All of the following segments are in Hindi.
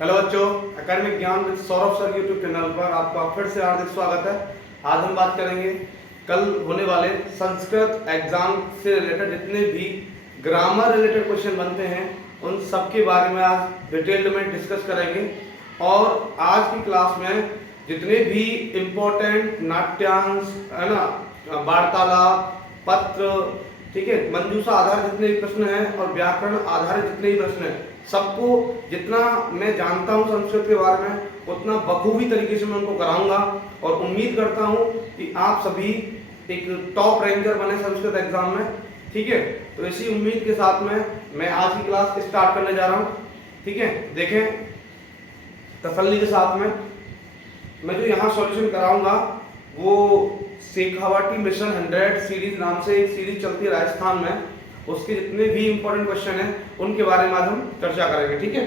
हेलो बच्चों, एकेडमिक ज्ञान with Saurabh sir YouTube channel पर आपका फिर से हार्दिक स्वागत है। आज हम बात करेंगे कल होने वाले संस्कृत एग्जाम से रिलेटेड जितने भी ग्रामर रिलेटेड क्वेश्चन बनते हैं उन सब के बारे में आज डिटेल्ड में डिस्कस करेंगे। और आज की क्लास में जितने भी इम्पोर्टेंट नाट्यांश है ना, वार्तालाप, पत्र, ठीक है, मंजूषा आधारित जितने भी प्रश्न हैं और व्याकरण आधारित जितने भी प्रश्न हैं, सबको जितना मैं जानता हूं संस्कृत के बारे में उतना बखूबी तरीके से मैं उनको कराऊंगा। और उम्मीद करता हूं कि आप सभी एक टॉप रैंकर बने संस्कृत एग्जाम में, ठीक है। तो इसी उम्मीद के साथ में मैं आज की क्लास स्टार्ट करने जा रहा हूं, ठीक है। देखें तसल्ली के साथ में, मैं जो यहाँ सॉल्यूशन कराऊंगा वो शेखावाटी मिशन 100 सीरीज नाम से एक सीरीज चलती है राजस्थान में, उसके जितने भी इंपॉर्टेंट क्वेश्चन हैं उनके बारे में आज हम चर्चा करेंगे, ठीक है।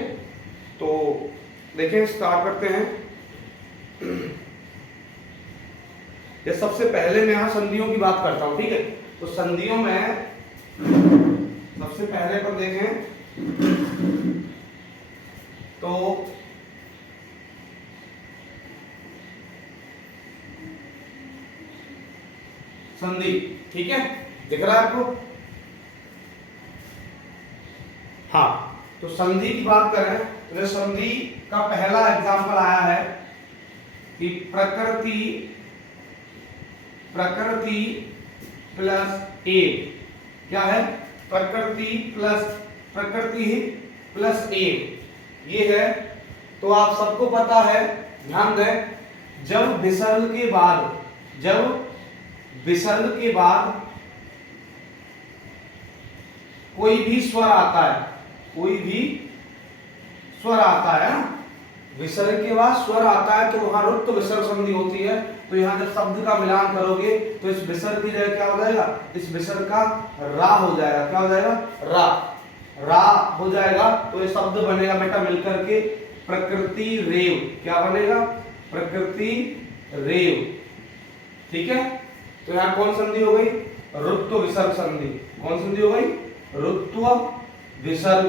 तो देखें स्टार्ट करते हैं। ये सबसे पहले मैं यहाँ संधियों की बात करता हूँ, ठीक है। तो संधियों में सबसे पहले पर देखें तो संधि, ठीक है, दिख रहा है आपको? हाँ, तो संधि की बात करें तो संधि का पहला एग्जाम्पल आया है कि प्रकृति प्लस ए, क्या है? प्रकृति प्लस ए, ये है। तो आप सबको पता है, ध्यान दें, जब विसर्ग के बाद कोई भी स्वर आता है, विसर्ग के बाद स्वर आता है तो वहां रुक्त विसर्ग संधि होती है। तो यहाँ जब शब्द का मिलान करोगे तो इस विसर्ग की जगह क्या हो जाएगा? इस विसर्ग का रा हो जाएगा। क्या हो जाएगा? रा हो जाएगा। तो ये शब्द बनेगा बेटा मिलकर के प्रकृति रेव। क्या बनेगा? प्रकृति रेव, ठीक है। तो यहाँ कौन संधि हो गई? रुत्व विसर्ग संधि। कौन संधि हो गई? रुत्व विसर्ग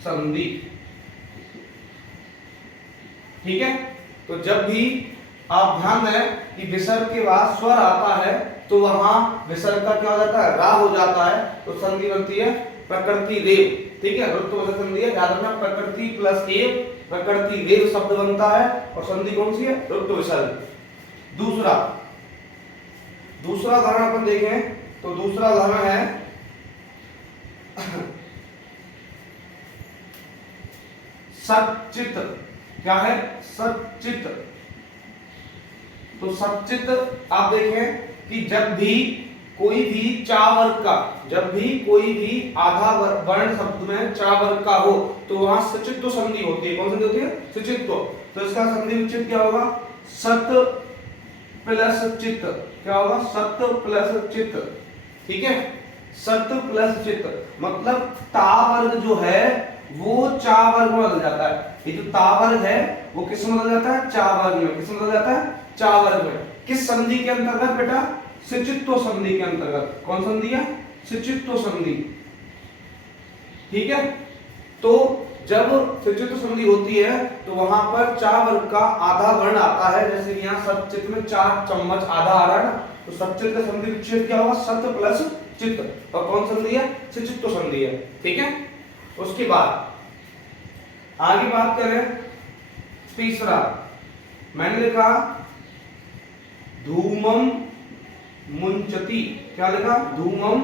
संधि, ठीक है। तो जब भी आप ध्यान दें कि विसर्ग के बाद स्वर आता है तो वहां विसर्ग का क्या हो जाता है? रा हो जाता है। तो संधि बनती है प्रकृति रेव, ठीक है। रुत्व विसर्ग संधि है, याद रखना, प्रकृति प्लस एव, प्रकृति रेव शब्द बनता है और संधि कौन सी है? रुत्व विसर्ग। दूसरा उदाहरण अपन देखें तो दूसरा उदाहरण है सच्चित। क्या है? सच्चित। तो सच्चित आप देखें कि जब भी कोई भी चा वर्ग का, आधा वर्ण शब्द में चा वर्ग का हो तो वहां सचित्व संधि होती है। कौन संधि होती है? सचित्व। तो इसका संधि विच्छेद क्या होगा? सत प्लस चित्त। क्या होगा? सत प्लस चित्त, ठीक है। सत प्लस चित्त मतलब ता वर्ग जो है वो चा वर्ग में बदल जाता है। ये जो ता वर्ग है वो किस में बदल जाता है? चा वर्ग में। किस में बदल जाता है? चा वर्ग में। किस संधि के अंतर्गत बेटा? सिचित्व संधि के अंतर्गत। कौन संधि है? सिचित्व संधि, ठीक है। तो जब सिचित्व संधि होती है तो वहां पर चा वर्ग का आधा वर्ण आता है, जैसे कि यहाँ सचित में 4 चम्मच आधा आ रहा है ना, तो सचित का संधि विच्छेद क्या होगा? सत प्लस चित्त। और कौन संधि है? सिचित्व संधि है, ठीक है। उसके बाद आगे बात करें तीसरा, मैंने लिखा धूमम मुंचती। क्या लिखा? धूमम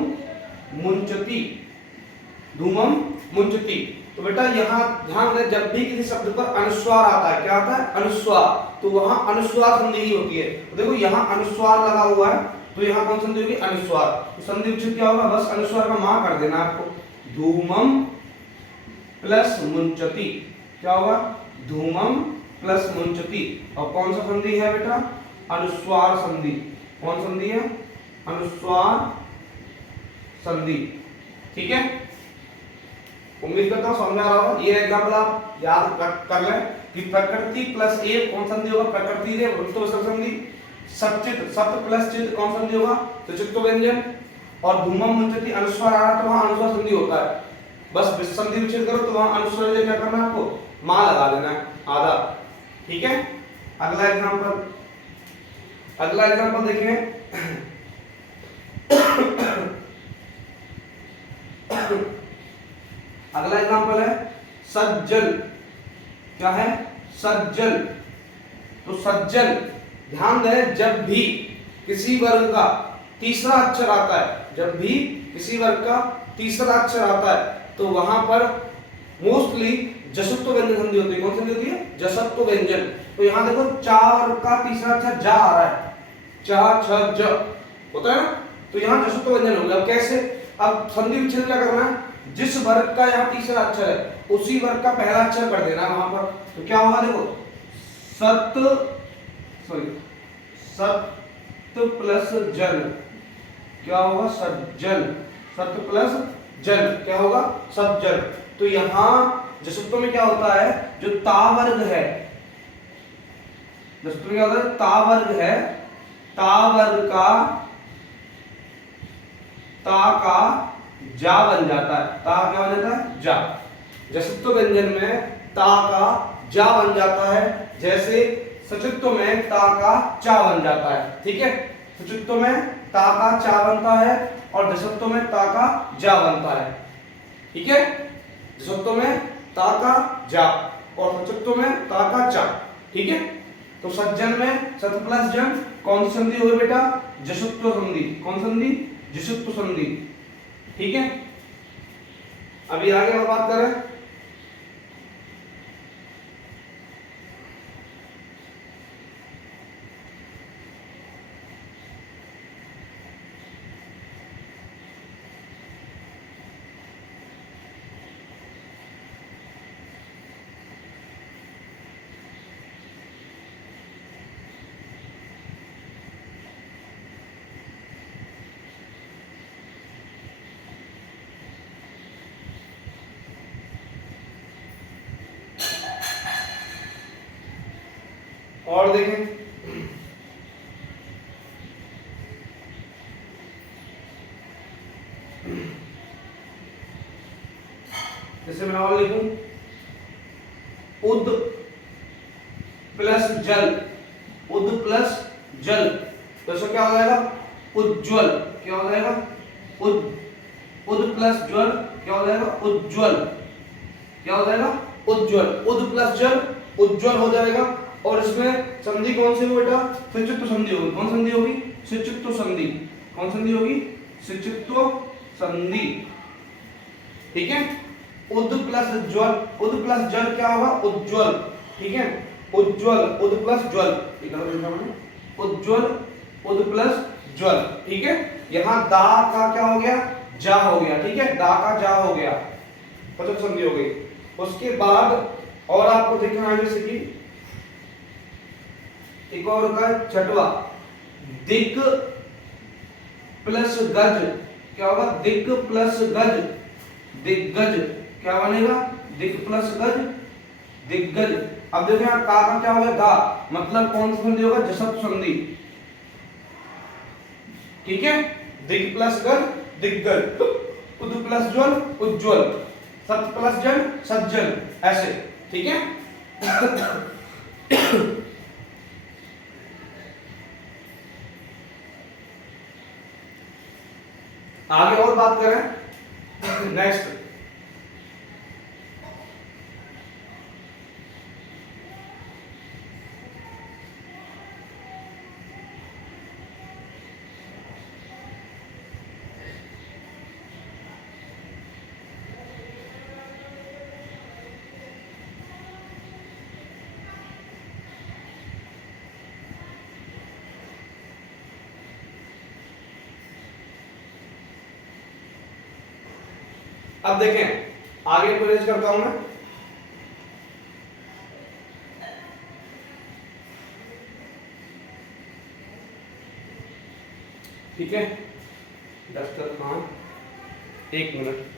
मुंचती। तो बेटा यहां ध्यान दें, जब भी किसी शब्द पर अनुस्वार आता है, क्या आता है? अनुस्वार, तो वहां अनुस्वार संधि ही होती है। तो देखो यहां अनुस्वार लगा हुआ है तो यहां कौन संधि होगी? अनुस्वार। तो संधि विच्छेद क्या होगा? बस अनुस्वार का मा कर देना आपको। धूमम प्लस मुंचती। क्या होगा? धूमम प्लस मुंचती। और कौन सा संधि है बेटा? अनुस्वार संधि। कौन संधि है? अनुस्वार संधि, ठीक है। उम्मीद करता हूं समझ में आ रहा होगा। ये एग्जांपल आप याद कर लें कि प्रकृति प्लस ए कौन संधि होगा? प्रकृति रे रुत्व विसर्ग संधि। सचित, सत प्लस चित कौन संधि होगा? सचित्व व्यंजन। और धूमम मुंचती अनुस्वार आ रहा तो वहां अनुस्वार संधि होता है। बस संधि विच्छेद करो तो वहां अनुस्वार क्या करना है आपको? माँ लगा देना है आधा। ठीक है, अगला एग्जांपल देखें। अगला एग्जांपल है सज्जन। क्या है? सज्जन। तो सज्जन, ध्यान दें, जब भी किसी वर्ग का तीसरा अक्षर आता है, जब भी किसी वर्ग का तीसरा अक्षर आता है तो वहां पर मोस्टली जसत्व व्यंजन संधि होती है। कौन सी संधि होती है? जसत्व व्यंजन। तो यहां देखो चा वर्ग का तीसरा अक्षर जा आ रहा है, चा छ ज होता है ना, तो यहां जसत्व व्यंजन हो गया। अब कैसे? अब संधि विच्छेद क्या करना है? जिस वर्ग का यहाँ तीसरा अक्षर है उसी वर्ग का पहला अक्षर कर देना वहां पर। तो क्या होगा? देखो सत प्लस जन, क्या होगा? सज्जन। सत प्लस जन क्या होगा? सज्जन। तो यहां जसत्व में क्या होता है? जो ता वर्ग है, जसत्व में क्या होता है? ता वर्ग है, ता वर्ग का ता का जा बन जाता है। ता क्या बन जाता है? जा। जसत्व व्यंजन में ता का जा बन जाता है, जैसे सचित्व में ता का चा बन जाता है। ठीक है, सचित्व में ता का चा बनता है और जसत्व में ता का जा बनता है। ठीक है, जसत्व में ता का जा और सचित्व में ता का चा। ठीक है, तो सज्जन में सत प्लस जन कौन सी संधि हुई बेटा? जसत्व संधि। कौन संधि? जसत्व संधि। ठीक है, अभी आगे और बात करें। और देखें, जैसे मैं और लिखूं उद प्लस जल, उद प्लस जल, तो इसका क्या हो जाएगा? उज्ज्वल। क्या हो जाएगा? उद प्लस ज्वल क्या हो जाएगा? उज्ज्वल। क्या हो जाएगा? उज्ज्वल। उद प्लस जल उज्ज्वल हो जाएगा। और इसमें संधि कौन सी होगी बेटा? सिचित्व संधि होगी। कौन संधि होगी? सिचित्व संधि। कौन संधि होगी? सिचित्व संधि। ठीक है, उद प्लस ज्वल, उद प्लस जल क्या होगा? उज्ज्वल। ठीक है, उज्ज्वल, उद प्लस ज्वल, उज्ज्वल, उद प्लस ज्वल। ठीक है, यहां दा का क्या हो गया? जा हो गया। ठीक है, दा का जा हो गया, पचत संधि हो गई। उसके बाद और आपको देखना है जैसे कि एक और का छठवा दिक प्लस गज, क्या होगा? दिक प्लस गज, दिग्गज। क्या बनेगा? दिक प्लस गज, दिग्गज। अब देखो यहाँ का क्या होगा? दा, मतलब कौन सी संधि होगा? जसत्व संधि। ठीक है, दिक प्लस गज, दिग्गज। उद प्लस ज्वल, उज्ज्वल। सत प्लस जन, सज्जन। ऐसे। ठीक है, आगे और बात करें। नेक्स्ट अब देखें, आगे को रेज करता हूं मैं। ठीक है, डस्टर कहां? एक मिनट।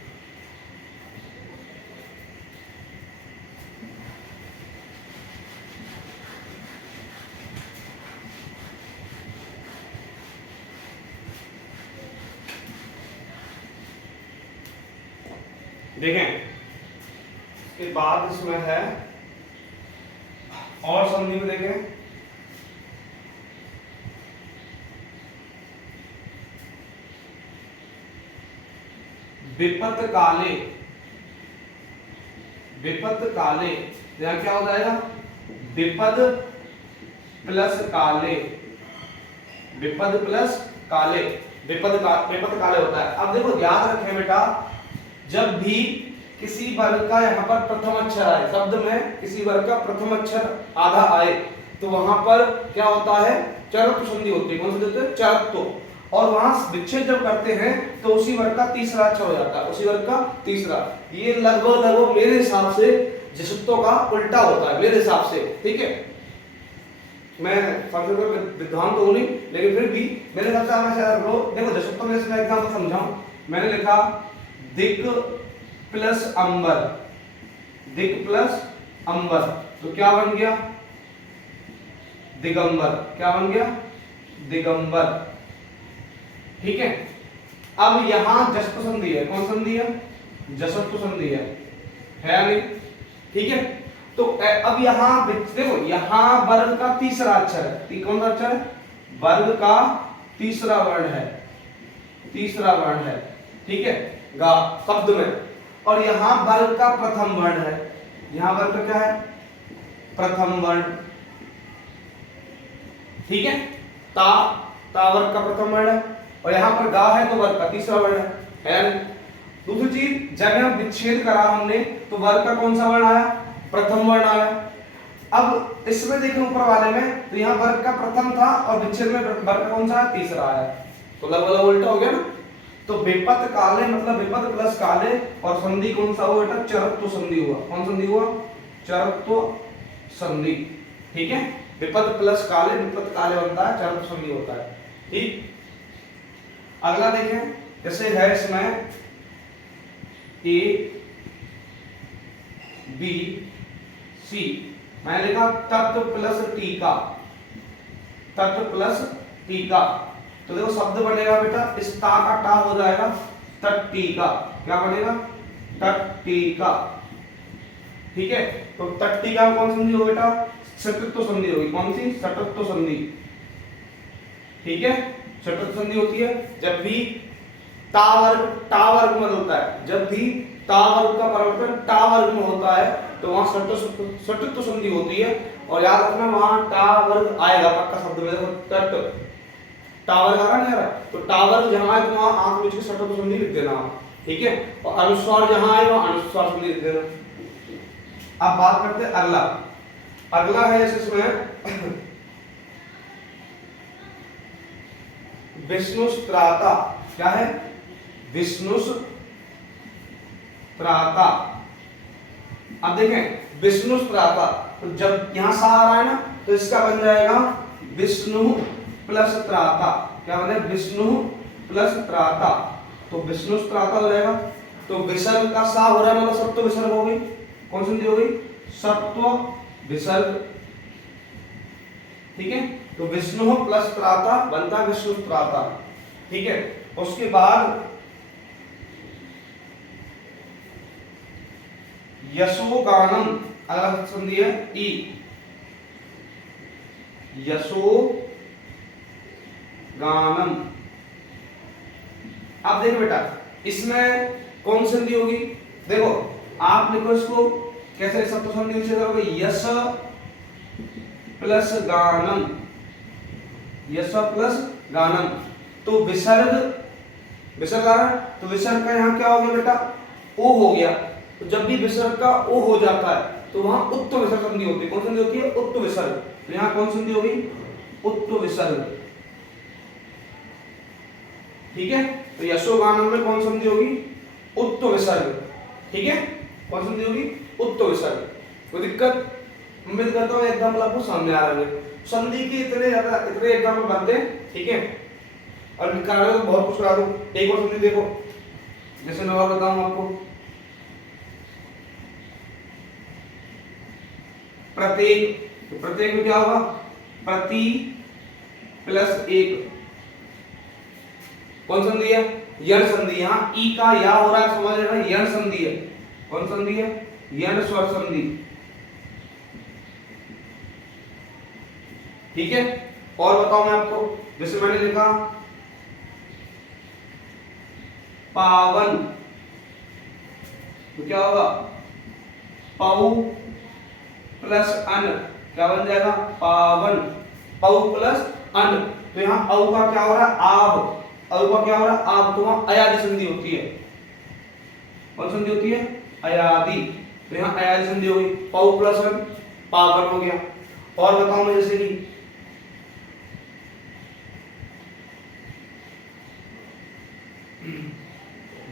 देखें, इसके बाद इसमें है और संधि में देखें विपत काले, विपत काले, यहां क्या हो जाएगा विपद प्लस काले, विपद प्लस काले, विपद काले होता है। अब देखो याद रखें बेटा, जब भी किसी वर्ग का यहाँ पर प्रथम अक्षर आए, शब्द में किसी वर्ग का प्रथम अक्षर आधा आए, तो वहां पर क्या होता है चरत्व संधि होती है। कौन सी देते हैं चरत्व, और वहां विच्छेद जब करते हैं तो उसी वर्ग का तीसरा अक्षर हो जाता है, उसी वर्ग का तीसरा। ये लगभग मेरे हिसाब से जसत्व का उल्टा होता है मेरे हिसाब से, ठीक है। मैं संस्कृत विद्वान तो हूं नहीं, लेकिन फिर भी मेरे हिसाब से आप ऐसे करो। देखो जसत्व में इसमें एग्जांपल समझाऊं, मैंने लिखा दिक प्लस अंबर, दिक प्लस अंबर, तो क्या बन गया दिगंबर, क्या बन गया दिगंबर, ठीक है। अब यहां जसत्व संधि है, कौन संधि है जसत्व संधि है या नहीं, ठीक है। तो अब यहां देखो, यहां वर्ग का तीसरा अक्षर है, कौन सा अक्षर है वर्ग का तीसरा वर्ण है, तीसरा वर्ण है, ठीक है गा शब्द में, और यहां वर्ग का प्रथम वर्ण है, यहां वर्ग का क्या है प्रथम वर्ण, ठीक है। ता वर्ग का प्रथम वर्ण है, और यहां पर गा है तो वर्ग का तीसरा वर्ण है नहीं। दूसरी चीज, जब हम विच्छेद करा हमने तो वर्ग का कौन सा वर्ण आया प्रथम वर्ण आया। अब इसमें देखें ऊपर वाले में, तो यहाँ वर्ग का प्रथम था और विच्छेद में वर्ग का कौन सा है तीसरा आया, तो लगभग उल्टा हो गया ना। तो विपत काले मतलब विपत प्लस काले, और संधि कौन सा हुआ बेटा चरत्व संधि हुआ, कौन संधि हुआ चरत्व संधि, ठीक है। विपत प्लस काले, विपत काले बनता है चरत्व संधि होता है, ठीक। अगला देखें, जैसे है इसमें ए बी सी, मैंने लिखा तत्व प्लस टीका, तत्व प्लस टीका, तो देखो शब्द बनेगा बेटा इस ता का टा हो जाएगा तट्टीका, क्या बनेगा तट्टीका, ठीक है। तो तट्टीका कौन संधि हो बेटा षट्त्व संधि होगी, कौन सी षट्त्व संधि, ठीक है। षट्त्व संधि होती है जब भी ता वर्ग में होता है, जब भी ता वर्ग का परिवर्तन टा वर्ग में होता है तो वहां षट्त्व संधि होती है। और याद रखना वहां टा वर्ग आएगा पक्का शब्द में, देखो तट टा वर्ग आ रहा नहीं आ रहा, तो टा वर्ग जहां आए तो वहां आंख बीच की षट्त्व संधि लिख देना, ठीक है। और अनुस्वार जहां आए वहां अनुस्वार संधि लिख देना। अब बात करते हैं अगला, अगला है जैसे इसमें विष्णुस्त्राता, क्या है विष्णुस्त्राता। अब देखें विष्णुस्त्राता, तो जब यहां सा आ रहा है ना तो इसका बन जाएगा विष्णु प्लस त्राता, क्या बने विष्णु प्लस त्राता, तो विष्णुस्त्राता हो जाएगा। तो विसर्ग का सा हो रहा है मतलब सत्व विसर्ग हो गई, कौन संधि हो गई सत्व विसर्ग, ठीक है। तो विष्णु प्लस त्राता बनता विष्णुस्त्राता, ठीक है। उसके बाद यशोगानम, अगला संधि है ई, यशो गानम। अब देखो बेटा इसमें कौन संधि होगी, देखो आप लिखो इसको कैसे सप्तम संधि से करोगे, यश प्लस गानम, यश प्लस गानम। तो विसर्ग विसर्ग आ रहा है, तो विसर्ग का यहाँ क्या हो गया बेटा ओ हो गया, तो जब भी विसर्ग का ओ हो जाता है तो वहां उत्त विसर्ग संधि होती है, कौन संधि होती है उत्त विसर्ग, तो यहाँ कौन संधि होगी उत्त विसर्ग, ठीक है। तो यशोगानम में कौन संधि होगी उत्त विसर्ग, ठीक है, कौन संधि होगी उत्त विसर्ग। कोई दिक्कत, उम्मीद करता हूँ एग्जाम्पल आपको सामने आ रहा है। संधि के इतने एग्जाम्पल बनते हैं, ठीक है। और निकालो तो बहुत कुछ करा दूं, एक और संधि देखो जैसे मैं और बताऊं आपको, प्रत्येक, तो प्रत्येक में क्या होगा प्रति प्लस एक, कौन संधि है यण संधि, यहाँ ई का या हो रहा है समझ लेना, यण संधि है, कौन संधि है यण स्वर संधि, ठीक है। और बताओ मैं आपको, जैसे मैंने लिखा पावन, तो क्या होगा, पौ प्लस अन, क्या बन जाएगा, पावन, पौ प्लस अन। तो यहाँ औ का क्या हो रहा है, आव, औ का क्या हो रहा है, आव, तो वहां अयादि संधि होती है। कौन संधि होती है, अयादि। तो यहाँ अयादि संधि हो गई, पौ प्लस अन, पावन हो गया। और बताओ मैं, जैसे कि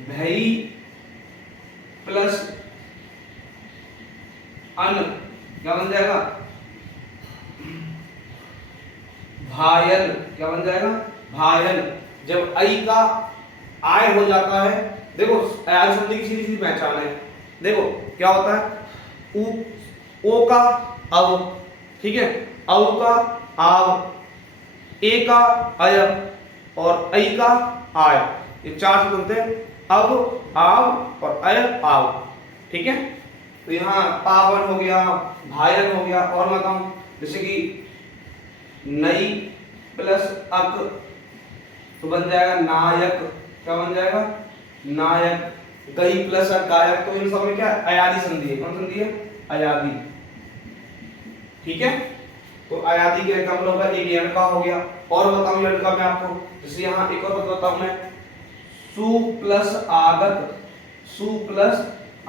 भई प्लस अन, क्या बन जाएगा, भायन, क्या बन जाएगा, भायन। जब आई का आय हो जाता है, देखो अयादि संधि की सीधी सीधी पहचान है। देखो क्या होता है, ओ का अव, ठीक है, औ का आव, ए का अय और ऐ का आय, ये चार से बनते हैं, अव, आव और अय, आव, ठीक है। तो यहाँ पावन हो गया, भायन हो गया। और मैं बताऊं, जैसे कि नई प्लस अक, तो बन जाएगा नायक, क्या बन जाएगा, नायक। गई प्लस अक, गायक। तो इन सब में क्या अयादि संधि है, कौन संधि है, अयादि, ठीक है। तो अयादि के एग्जाम्पल होगा, एक यण का हो गया। और बताऊं यण का मैं आपको, जैसे यहाँ एक और बताऊं मैं, सु प्लस आगत, सु प्लस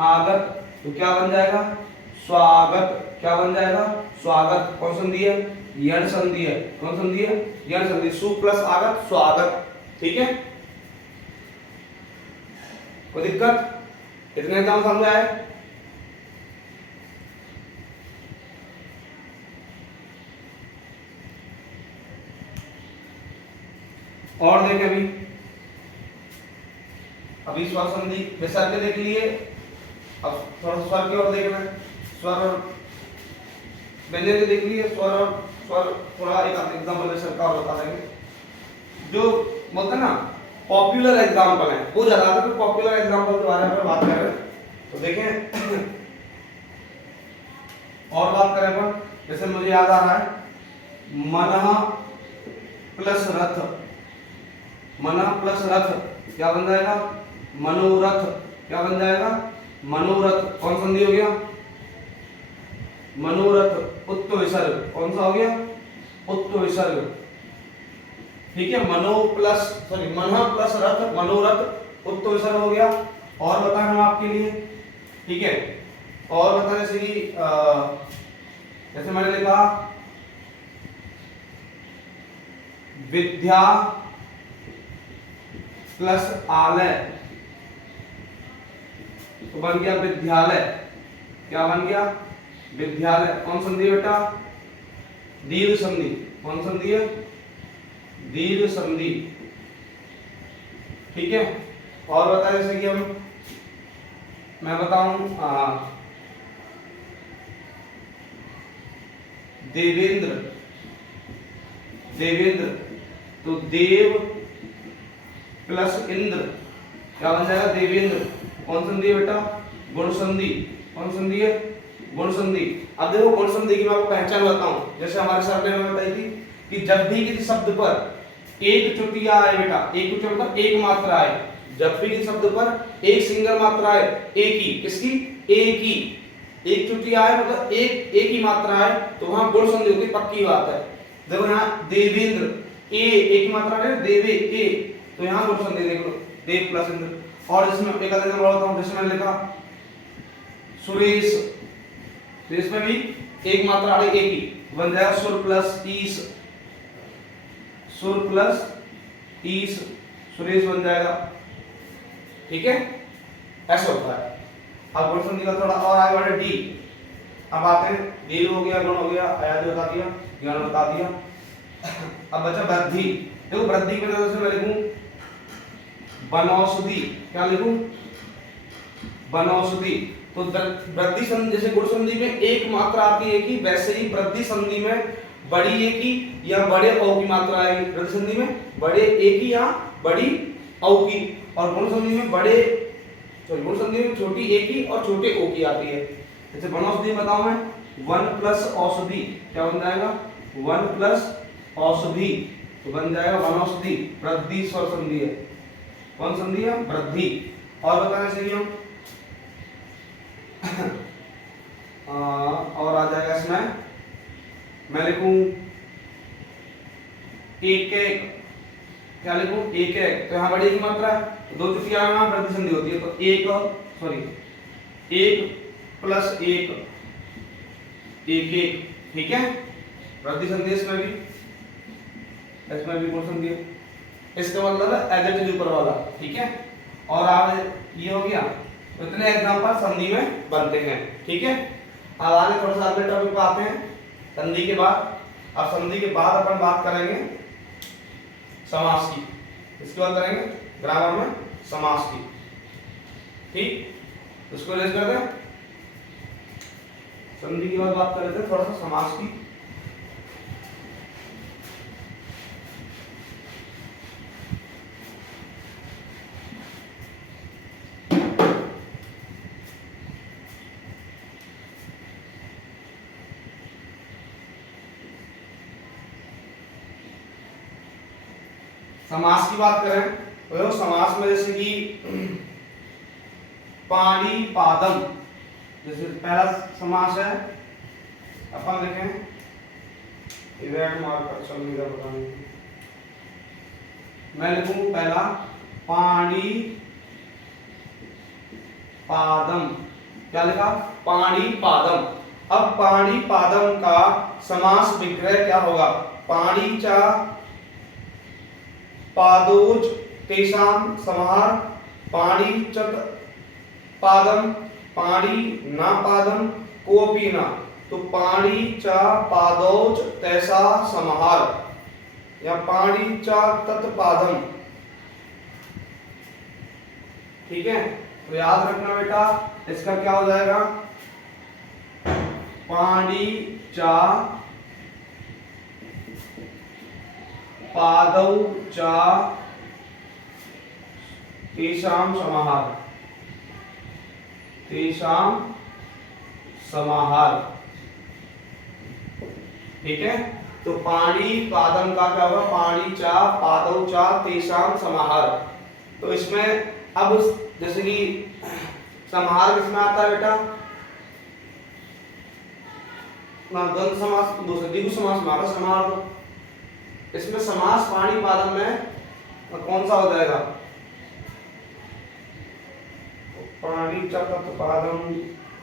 आगत, तो क्या बन जाएगा, स्वागत, क्या बन जाएगा, स्वागत। कौन संधि है, यण संधि है। कौन संधि है, यण संधि, सु प्लस आगत, स्वागत, ठीक है। कोई दिक्कत, इतने एग्जाम समझ आए। और देखें, अभी स्वर संधि विसर्ग के देख लिए, अब थोड़ा स्वर की ओर देखना है, स्वर और व्यंजन के देख लिए, स्वर और स्वर थोड़ा एक एग्जाम्पल विसर्ग का और बता देंगे। जो बोलते हैं ना पॉपुलर एग्जाम्पल है, वो ज्यादा तो पॉपुलर एग्जाम्पल के बारे में बात कर रहे हैं। तो देखें और बात करें अपन, जैसे मुझे याद आ रहा है, मनः प्लस रथ, मनः प्लस रथ, क्या बन जाएगा, मनोरथ, क्या बन जाएगा, मनोरथ। कौन संधि हो गया, मनोरथ, उत्त विसर्ग, कौन सा हो गया, उत्त विसर्ग, ठीक है। मनो प्लस सॉरी मनः प्लस रथ, मनोरथ, उत्त विसर्ग हो गया। और बताएं हम आपके लिए, ठीक है। और बताएं जैसे कि जैसे मैंने लिखा विद्या प्लस आलय, तो बन गया विद्यालय, क्या बन गया, विद्यालय। कौन संधि है बेटा, दीर्घ संधि। कौन संधि है, दीर्घ संधि, ठीक है। और बताएं जैसे कि हम, मैं बताऊं देवेंद्र, देवेंद्र, तो देव प्लस इंद्र, क्या बन जाएगा, देवेंद्र। कौन संधि है बेटा, गुण संधि। कौन संधि है, गुण संधि। अब देखो गुण संधि की मैं आपको पहचान बताऊं, जैसे हमारे सर ने हमें बताई थी कि जब भी किसी शब्द पर एक चुटिया आए बेटा, एक चुटिया मतलब एक मात्रा आए, जब भी किसी शब्द पर एक सिंगल मात्रा आए, एक ही, किसकी, एक ही, एक चुटिया आए मतलब एक ही मात्रा आए, तो वहां गुण संधि होती, पक्की बात है। देखो यहाँ देवेंद्र, ए एक ही मात्रा है, देवे ए, तो यहाँ गुण संधि देख लो, देव प्लस इंद्र। और जिसमें एक आधा एग्जांपल बताता हूं, जैसे मैंने लिखा सुरेश, तो इसमें भी एक मात्रा आ रही, एक ही, बन जाएगा सुर प्लस ईस, सुर प्लस ईस, सुरेश बन जाएगा, ठीक है। ऐसा होता है। अब गुण संधि का थोड़ा और आगे बढ़े, डी। अब आते हैं, दीर्घ हो गया, गुण हो गया, अयादि बता दिया, ज्ञान बता दिया। अब बचा वृद्धि। देखो वृद्धि की वजह से मैं लिखूं वनौषधि, क्या लिखूं, वनौषधि। तो वृद्धि संधि, जैसे गुण संधि में एक मात्रा आती है कि, वैसे ही वृद्धि संधि में बड़ी एक ही या बड़े औ की मात्रा आएगी। वृद्धि संधि में बड़े एक ही या बड़ी औ की, और गुण संधि में बड़े गुण संधि में छोटी एक ही और छोटे ओ की आती है। जैसे वनौषधि बताऊं मैं, वन प्लस औषधि, क्या बन जाएगा, वन प्लस औषधि, तो बन जाएगा वनौषधि। वृद्धि स्वर संधि है, कौन संधि है? वृद्धि। और बताना चाहिए हम और आ जाएगा इसमें, मैं लिखूं एक एक, क्या लिखूं? एक एक, तो यहाँ बड़ी की मात्रा है, तो दो चुकी यहाँ वृद्धि संधि होती है, तो एक सॉरी एक प्लस एक, एक एक, ठीक है। वृद्धि संधि इसमें भी गुण संधि है, इसका मतलब है एडजेक्टिव ऊपर वाला, ठीक है। और आगे ये हो गया, तो इतने एग्जांपल संधि में बनते हैं, ठीक है। अब आगे थोड़ा सा अगले टॉपिक पे आते हैं संधि के बाद। अब संधि के बाद अपन बात करेंगे समास की, इसके बाद करेंगे ग्रामर में समास की, ठीक। इसको रेज करते हैं, संधि के बाद बात कर लेते हैं थोड़ा सा समास की। समास की बात करें तो समास में जैसे कि पाणी पादम, जैसे पहला समास है, अपन लिखें रेड मार्कर, चल मेरा बताने, मैं लिखूं पहला पाणी पादम, क्या लिखा? पाणी पादम। अब पाणी पादम का समास विग्रह क्या होगा? पाणी चा पादोज तेषां समाहार, पाणी चत पादम, पाणी न पादम कोपी न, तो पाणी च पादोज तैसा समाहार या पाणी च तत्पादम, ठीक है। तो याद रखना बेटा, इसका क्या हो जाएगा? पाणी च पादौ च तेषां समाहार, तेषां समाहार, ठीक है। तो पाणी पादम का क्या होगा? पाणी च पादौ च तेषां समाहार। तो इसमें अब जैसे कि समाहार किसमें आता है बेटा? द्वंद्व समास, दूसरा द्विगु समास में आता समाहार। तो इसमें समास पाणी पादम में कौन सा हो जाएगा? पाणी च तत्पादम,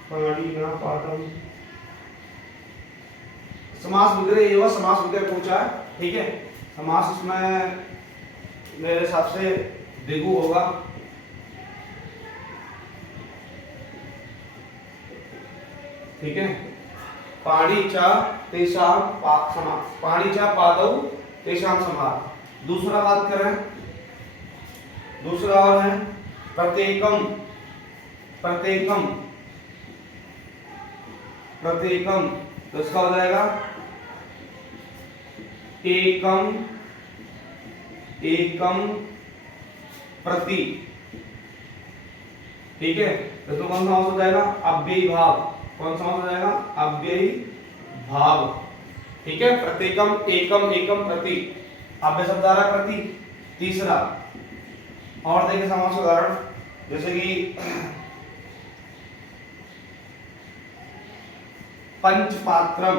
पाणी न पादम, समास विग्रह ये हुआ, समास विग्रह पूछा है, ठीक है। समास इसमें मेरे हिसाब से द्विगु होगा, ठीक है। पाणी च तेषां समास, पाणी च पादौ तेषां समाहार। दूसरा बात करें, दूसरा और है प्रत्येकम, प्रत्येकम, प्रत्येकम, तो इसका हो जाएगा एकम, एकम प्रति, ठीक है। तो कौन सा हो जाएगा? अव्ययी भाव, कौन सा हो जाएगा? अव्ययी भाव, ठीक है। प्रत्येकम, एकम, एकम प्रति, अव्यय शब्द आ रहा प्रति। तीसरा और देखिए समास उदाहरण, जैसे कि पंचपात्रम,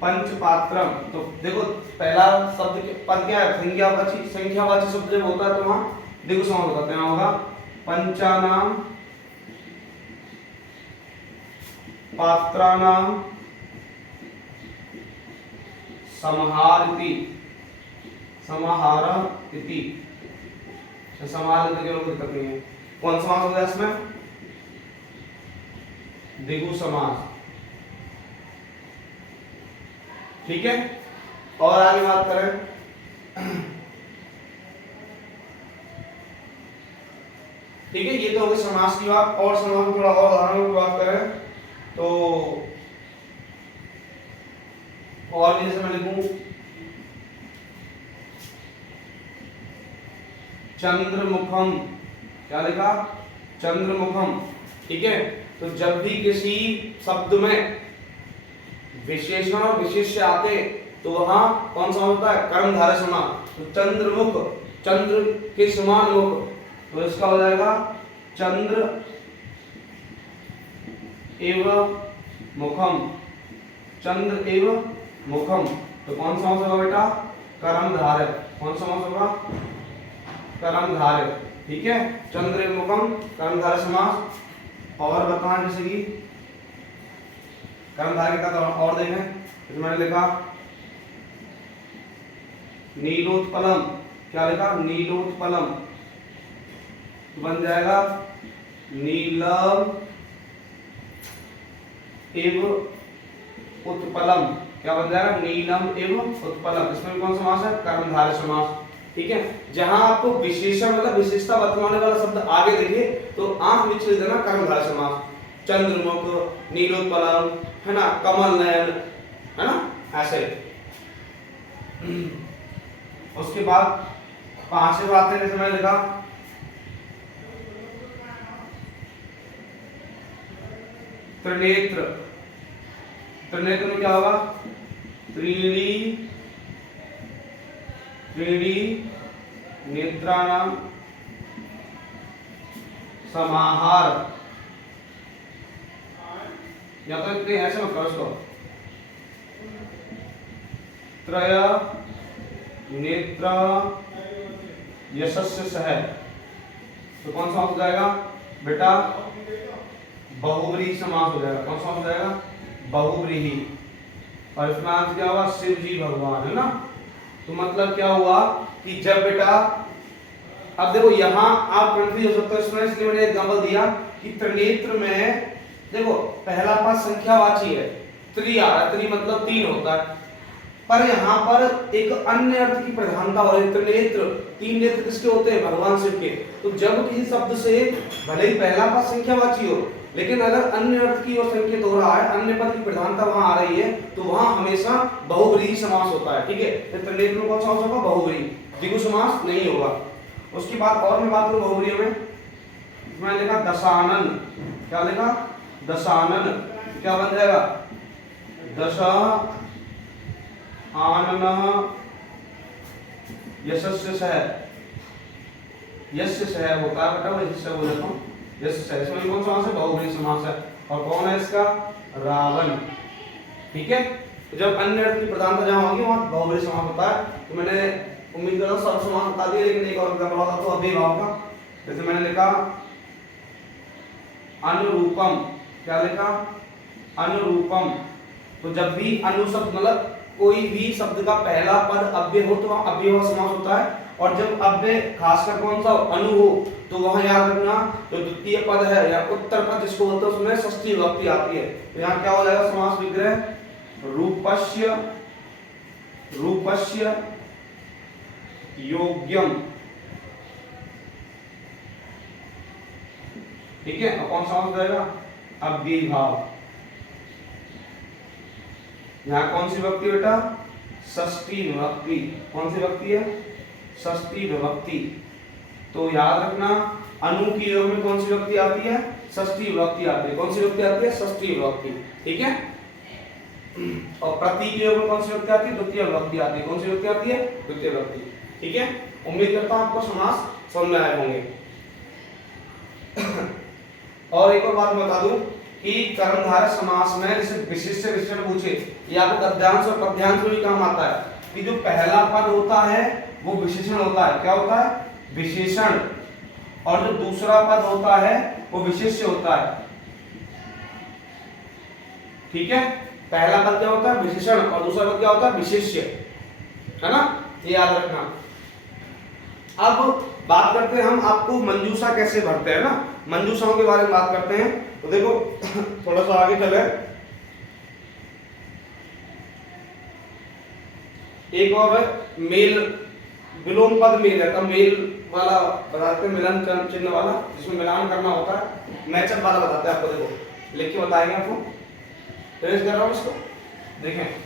पंचपात्रम, तो देखो पहला शब्द के पद क्या है? संख्यावाची, संख्यावाची शब्द जब होता है तो वहां द्विगु समास होता है, होगा पंचानाम पात्राणाम समाहारति, समाहारति, समाहारति के लोग दिक्कत नहीं है। कौन समास हो गया इसमें? द्विगु समास, ठीक है। और आगे बात करें, ठीक है, ये तो हो गई समास की बात। और समास में थोड़ा और उदाहरणों की बात करें तो और भी जैसे मैं लिखूं चंद्रमुखम, क्या लिखा? चंद्रमुखम, ठीक है। तो जब भी किसी शब्द में विशेषण और विशेष्य आते तो वहां कौन सा होता है, कर्मधारय समास। तो चंद्रमुख, चंद्र के समान मुख, तो इसका हो जाएगा चंद्र एव मुखम, चंद्र एव मुखम। तो कौन सा समास होगा बेटा, कर्मधारय। कौन सा समास होगा, कर्मधारय। ठीक है, चंद्र एव मुखम कर्मधारय समास। और बताएं जैसे कि कर्मधारय का और देखें, तो मैंने लिखा नीलोत्पलम, क्या लिखा, नीलोत्पलम, तो बन जाएगा नीलम एव उत्पलम, क्या बन जाएगा, नीलम एव उत्पलम। इसमें कौन सा समास है, कर्मधारय समास। ठीक है, जहां आपको विशेषण मतलब विशेषता बतलाने वाला शब्द आगे देखिए तो आंख नीचे लिख देना कर्मधारय समास। चंद्रमुख, नीलोत्पलम, है ना, कमल नयन, है ना, ऐसे। उसके बाद पांचवी बात है, जैसे मैंने लिखा त्रिनेत्र, त्रिनेत्र में क्या होगा, त्रीणी, त्रीणी नेत्राणाम समाहार, या तो इतने ऐसे मत करो उसको, त्रय नेत्र यशस्य सह, तो कौन सा हो जाएगा बेटा, बहुव्रीहि समास हो जाएगा। कौन सा हो जाएगा, बहुव्रीहि। और इसमें आंसर क्या होगा, शिव जी भगवान, है ना। तो मतलब क्या हुआ कि जब बेटा, अब देखो यहां आप कंफ्यूज हो सकते हो इसमें, इसलिए मैंने एग्जांपल दिया कि त्रिनेत्र में देखो पहला पद संख्यावाची है, त्रि आ रहा है, त्रि मतलब तीन होता है, पर यहाँ पर एक अन्य अर्थ की प्रधानता हो रही है। त्रिनेत्र, तीन नेत्र किसके होते हैं, भगवान शिव के। तो जब किसी शब्द से भले ही पहला पद संख्यावाची हो, लेकिन अगर अन्य अर्थ की ओर संकेत हो रहा है, अन्य पद की प्रधानता वहां आ रही है, तो वहां हमेशा बहुव्रीहि समास होता है। ठीक है, तो त्रिनेत्र में कौन सा होगा, बहुव्रीहि, द्विगु समास नहीं होगा। उसके बाद और मैं बात करूं बहुव्रीहि में, मैंने लिखा दशानन, क्या लिखा, दशानन, क्या बन जाएगा, दशा आनन यशस्य सह, यस्य सह होता है बेटा, वो यस्य बोल देता हूं, यस्य सह। इसमें कौन सा समास है, बहुव्रीहि समास है। और कौन है इसका, रावण। ठीक है, तो जब अन्य अर्थ की प्रधानता जहां होगी वहां बहुव्रीहि समास होता है। तो मैंने उम्मीद करता हूं सब समास बता दिए, लेकिन एक और एग्जांपल होगा तो अभिभाव का, जैसे मैंने लिखा अनुरूपम, क्या लिखा, अनुरूपम। तो जब भी अनु शब्द मतलब कोई भी शब्द का पहला पद अव्यय हो तो वहां अव्ययभाव समास होता है, और जब अव्यय खासकर कौन सा अनु हो तो वहां याद रखना जो द्वितीय पद है या उत्तर पद जिसको बोलते हैं उसमें षष्ठी विभक्ति आती है। तो यहाँ क्या हो जाएगा, समास विग्रह रूपस्य, रूपस्य योग्यम। ठीक है, अब कौन सा हो जाएगा, अव्ययभाव। यहाँ कौन सी विभक्ति बेटा, षष्ठी विभक्ति। कौन सी विभक्ति है, षष्ठी विभक्ति। तो याद रखना अनु की योग में कौन सी विभक्ति आती है, षष्ठी विभक्ति आती है। कौन सी विभक्ति आती है, षष्ठी विभक्ति। ठीक है, और प्रति के योग में कौन सी विभक्ति आती है, द्वितीय विभक्ति आती है। कौन सी विभक्ति आती है, द्वितीय विभक्ति। ठीक है, उम्मीद करता हूं आपको समास समझ में आए होंगे। और एक और बात बता दूं कि कर्मधारय समास में जैसे विशेष्य विशेषण पूछे, या आपको गद्यांश और पद्यांश में भी काम आता है कि जो पहला पद होता है वो विशेषण होता है। क्या होता है, विशेषण। और जो दूसरा पद होता है वो विशेष्य होता है। ठीक है, पहला पद क्या होता है, विशेषण, और दूसरा पद क्या होता है, विशेष्य, है ना, ये याद रखना। अब बात करते हैं हम आपको मंजूषा कैसे भरते हैं ना, मंजूषाओं के बारे में बात करते हैं। तो देखो थोड़ा सा आगे चले, एक और है मेल, विलोम पद मेल है, मेल वाला बताते हैं, मिलन चिन्ह वाला जिसमें मिलान करना होता है, मैचअप वाला बताते हैं आपको। देखो लिख के बताएंगे आपको, ट्रेस कर रहा हूं इसको, देखें।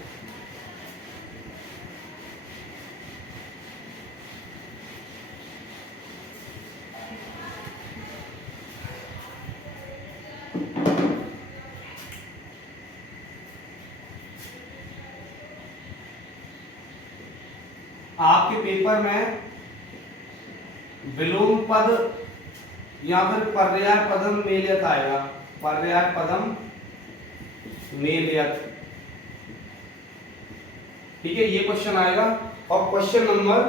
आपके पेपर में विलोम पद या फिर पर्याय पदम मेलियत आएगा, पर्याय पदम मेलियत, ठीक है, ये क्वेश्चन आएगा। और क्वेश्चन नंबर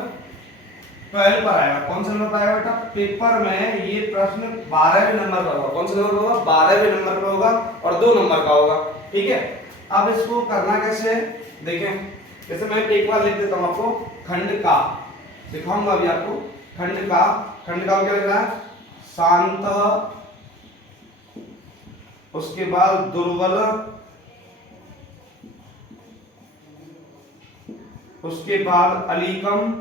12 पर आएगा। कौन सा नंबर पर आएगा बेटा? पेपर में ये प्रश्न 12वें नंबर पर होगा। कौन सा नंबर पर होगा? 12वें नंबर पर होगा और 2 नंबर का होगा, ठीक है। अब इसको करना कैसे है देखें, जैसे मैं एक बार लिख देता हूं आपको, खंड का दिखाऊंगा अभी आपको। खंड का क्या लिख रहा है? शांत, उसके बाद दुर्बल, उसके बाद अलीकम,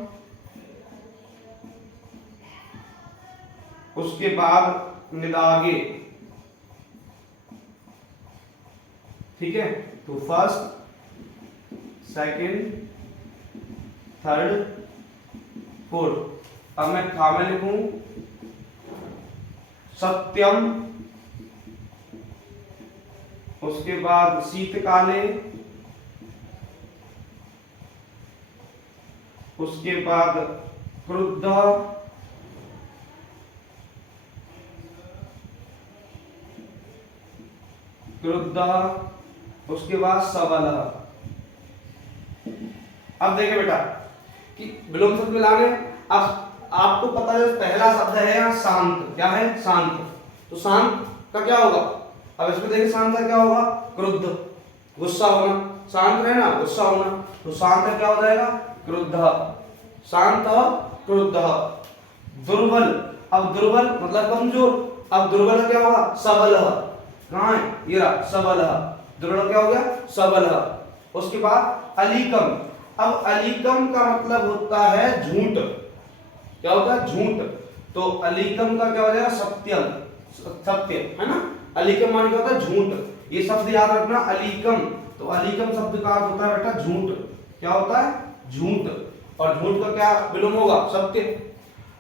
उसके बाद निदागे, ठीक है। तो फर्स्ट, सेकंड, थर्ड, फोर्थ। अब मैं खा में लिखूं सत्यम, उसके बाद शीतकाले, उसके बाद क्रुद्ध, उसके बाद सबल। अब देखिए बेटा कि विलोम शब्द मिलाने, अब आपको पता है पहला शब्द है यहाँ शांत। क्या है? शांत। तो शांत का क्या होगा? अब इसमें देखिए शांत का क्या होगा? क्रुद्ध, गुस्सा होना। शांत रहना, गुस्सा होना, तो शांत का क्या हो जाएगा? क्रुद्ध। शांत, क्रुद्ध। दुर्बल, अब दुर्बल मतलब कमजोर। अब दुर्बल क्या होगा? सबल। कहां है? ये रहा, सबल। दुर्बल क्या हो गया? सबल। उसके बाद अलीकम। अब अलीकम का मतलब होता है झूठ। क्या होता है? झूठ। तो अलीकम का क्या हो जाएगा? सत्यम, सत्य, है ना। अलीकम माने क्या होता है? झूठ। ये शब्द याद रखना, अलीकम। तो अलीकम शब्द का अर्थ होता है बेटा झूठ। क्या होता है? झूठ। और झूठ का क्या विलोम होगा? सत्य।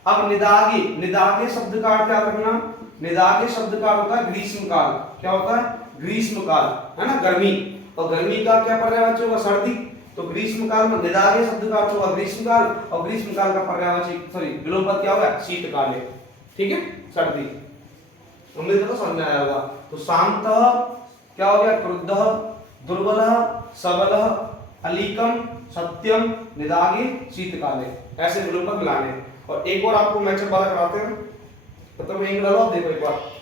अब निदागे, निदागे शब्द का अर्थ क्या रखना? निदागे शब्द का अर्थ होता है ग्रीष्म काल। क्या होता है? ग्रीष्म काल, है ना, गर्मी। और गर्मी का क्या पर्यायवाची होगा? सर्दी। तो ग्रीष्म काल में निदागे शब्द का अर्थ होगा ग्रीष्म काल, और ग्रीष्म काल का पर्यायवाची सॉरी विलोम पद क्या होगा? शीतकाल, ठीक है, सर्दी। उम्मीद है तो समझ में आया होगा। तो शांत क्या हो गया? क्रुद्ध, दुर्बल, सबल, अलीकम, सत्यम, निदागे, शीतकाले, ऐसे विलोम पद मिलाने। और एक बार आपको मैचअप वाला कराते हैं, मतलब एक डालो, आप देखो एक बार।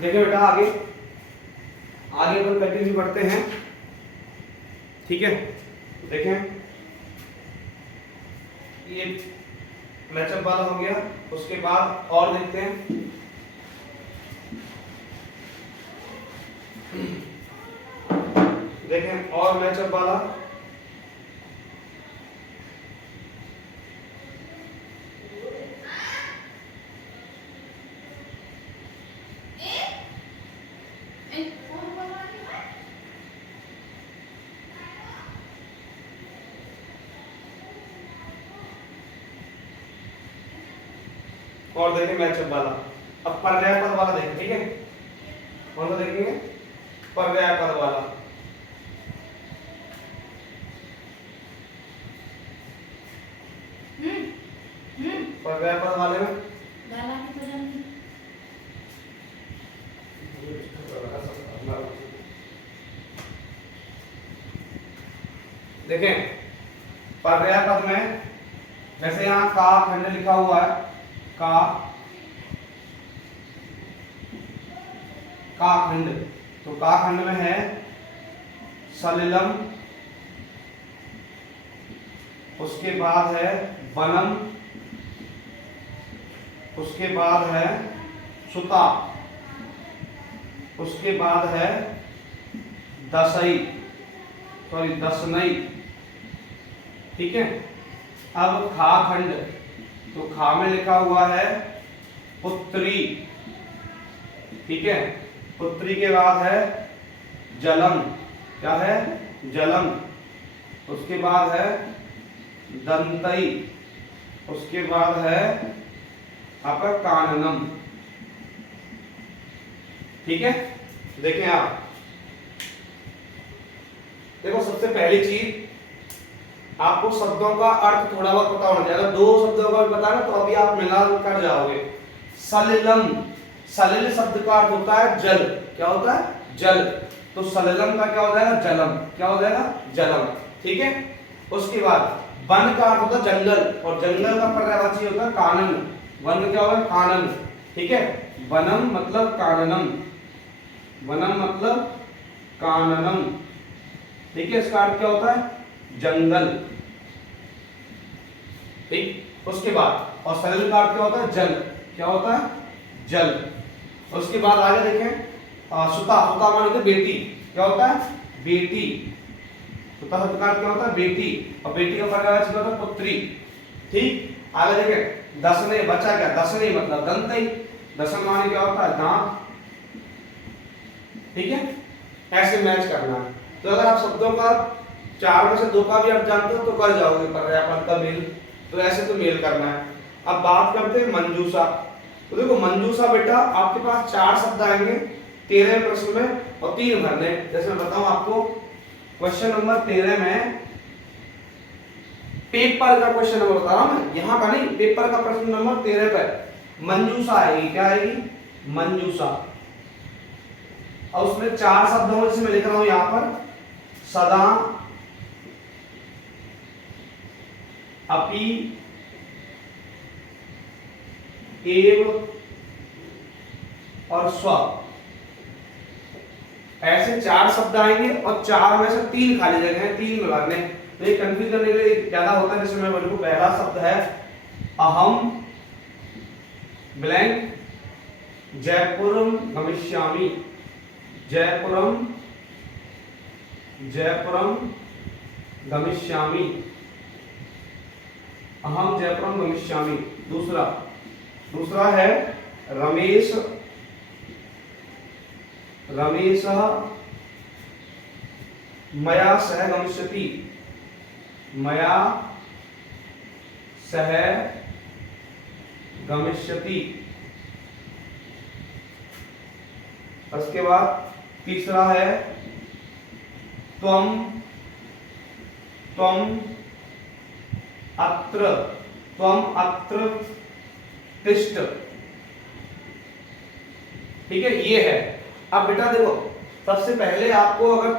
देखिए बेटा आगे अपन कंटिन्यू करते हैं, ठीक है। देखें ये मैचअप वाला हो गया, उसके बाद और देखते हैं। देखें और मैचअप वाला, और देखें मैचअप वाला। अब पर्याय पद वाला देखें, ठीक है, कौन सा देखेंगे, पर्याय पद वाला। पर्याय पद वाले में देखें, पर्याय पद में जैसे यहाँ का खंड लिखा हुआ है, का खंड, तो का खंड में है सलिलम, उसके बाद है वनम, उसके बाद है सुता, उसके बाद है दसई, सॉरी दसनई, ठीक है। अब खा खंड, तो खा में लिखा हुआ है पुत्री, ठीक है, पुत्री के बाद है जलम, क्या है, जलम, उसके बाद है दंतई, उसके बाद है आपका काननम, ठीक है। देखें आप, देखो सबसे पहली चीज आपको शब्दों का अर्थ थोड़ा बहुत पता होना चाहिए। अगर दो शब्दों का भी पता ना तो अभी आप मिला कर जाओगे। सलिलम, सलिल शब्द का अर्थ होता है जल, क्या होता है, जल, तो सलिलम का क्या हो जाएगा, जलम, क्या हो जाएगा, जलम, ठीक है। उसके बाद वन का अर्थ होता है जंगल, और जंगल का पर्यायवाची होता है कानन, वन क्या होगा, कानन, ठीक है। वनम मतलब काननम, वनम मतलब काननम, ठीक है। इसका अर्थ क्या होता है, जंगल, ठीक। उसके बाद और सलिल का अर्थ क्या होता है, जल, क्या होता है, जल। उसके बाद आगे देखें, सुता, सुता माने होते बेटी, क्या होता है, बेटी, सुता शब्द का अर्थ क्या होता है, बेटी, और बेटी का पर्यायवाची क्या होता है, पुत्री, ठीक। आगे देखें, दसने, बचा क्या, दसने मतलब दंतई, दसन माने क्या होता है, दांत, ठीक है। ऐसे मैच करना है। तो अगर आप शब्दों का चार में से दो का भी आप जानते हो तो कर जाओगे पर्याय पद का मेल, तो ऐसे तो मेल करना है। अब बात करते हैं मंजूषा। तो देखो मंजूषा बेटा आपके पास चार शब्द आएंगे 13 प्रश्न में और 3 भरने। जैसे मैं बताऊं आपको, क्वेश्चन नंबर 13 में पेपर का क्वेश्चन नंबर बता रहा हूं मैं, यहां का नहीं, पेपर का प्रश्न नंबर 13 पे मंजूषा आएगी, क्या आएगी, मंजूषा। और उसमें 4 शब्द होंगे जिसे मैं लिख रहा हूं यहां पर, सदा, अपि, एव और स्व, ऐसे 4 शब्द आएंगे और 4 में से 3 खाली जगह हैं, 3 में भरने। तो ये कंफ्यूज करने के लिए ज्यादा होता है। जैसे मैं बोलूं पहला शब्द है अहम ब्लैंक जयपुरम गमिष्यामि, जयपुरम, जयपुरम गमिष्यामि, अहम जयपुरम गमिष्यामि। दूसरा है रमेश, रमेशः मया सह गमिष्यति, मया सह गमिष्यति। उसके बाद तीसरा है त्वम, त्वम अत्र, त्वम अत्र तिष्ठ, ठीक है, ये है। अब बेटा देखो सबसे पहले आपको अगर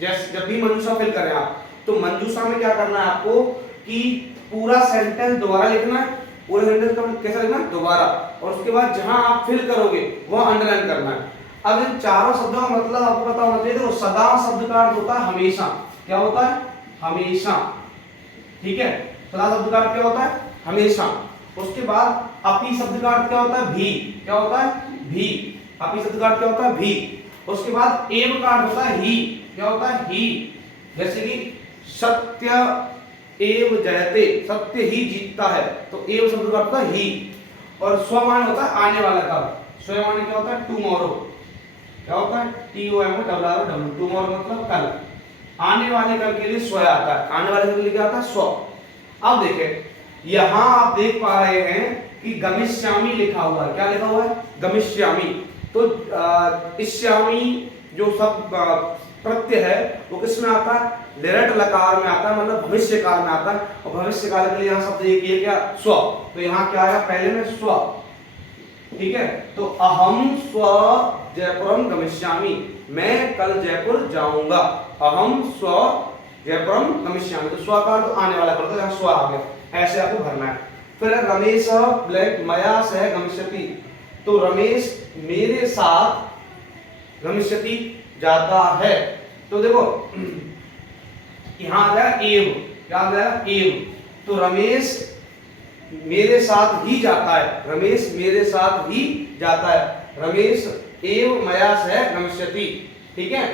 जैसे जब भी मंजूषा फिल करें आप, तो मंजूषा में क्या करना है आपको कि पूरा सेंटेंस दोबारा लिखना है, पूरा सेंटेंस का कैसा लिखना है, दोबारा, और उसके बाद जहां आप फिल करोगे वह अंडरलाइन करना है। अब इन चारों शब्दों का मतलब आपको पता होना चाहिए। देखो सदा शब्द का अर्थ होता है हमेशा, क्या होता है, हमेशा, ठीक है। सदा शब्द का अर्थ क्या होता है, हमेशा। उसके बाद अपि शब्द का अर्थ क्या होता है, भी, क्या होता है, भी, अपि शब्द का अर्थ क्या होता है, भी। उसके बाद एव का अर्थ होता है ही, क्या होता है, ही। जैसे कि सत्य एव जयते, सत्य ही जीतता है, तो एव शब्द का अर्थ होता है ही। और स्व मान होता है आने वाला काल, स्व मान क्या होता है, टुमारो, क्या होता है, TOMORROW, टुमारो मतलब कल, आने वाले कल के लिए स्व आता है, आने वाले कल के लिए क्या आता है, स्व। अब देखें यहां आप देख पा रहे हैं कि गमिष्यामि लिखा हुआ है। क्या लिखा हुआ है? गमिष्यामि। तो इस श्यामी जो सब प्रत्यय है वो किसमें आता है? लिरट लकार में आता है, मतलब भविष्य काल में आता है। और भविष्य काल के लिए यहाँ शब्द एक ही क्या? स्व। तो यहाँ क्या आएगा? पहले में स्व, ठीक है। तो अहम स्व जयपुरम गमिष्यामि, मैं कल जयपुर जाऊंगा। अहम स्व जयपुरम गमिष्यामि, तो स्व का तो आने वाला कर दो, यहाँ स्व आ गया, ऐसे आपको भरना है। फिर रमेश ब्लैक मया सह गमिष्यति, तो रमेश मेरे साथ गमिष्यति जाता है। तो देखो यहां आ गया एव, क्या आ गया? एव। तो रमेश मेरे साथ ही जाता है, रमेश मेरे साथ ही जाता है। रमेश एव मया सह गमिष्यति, ठीक है।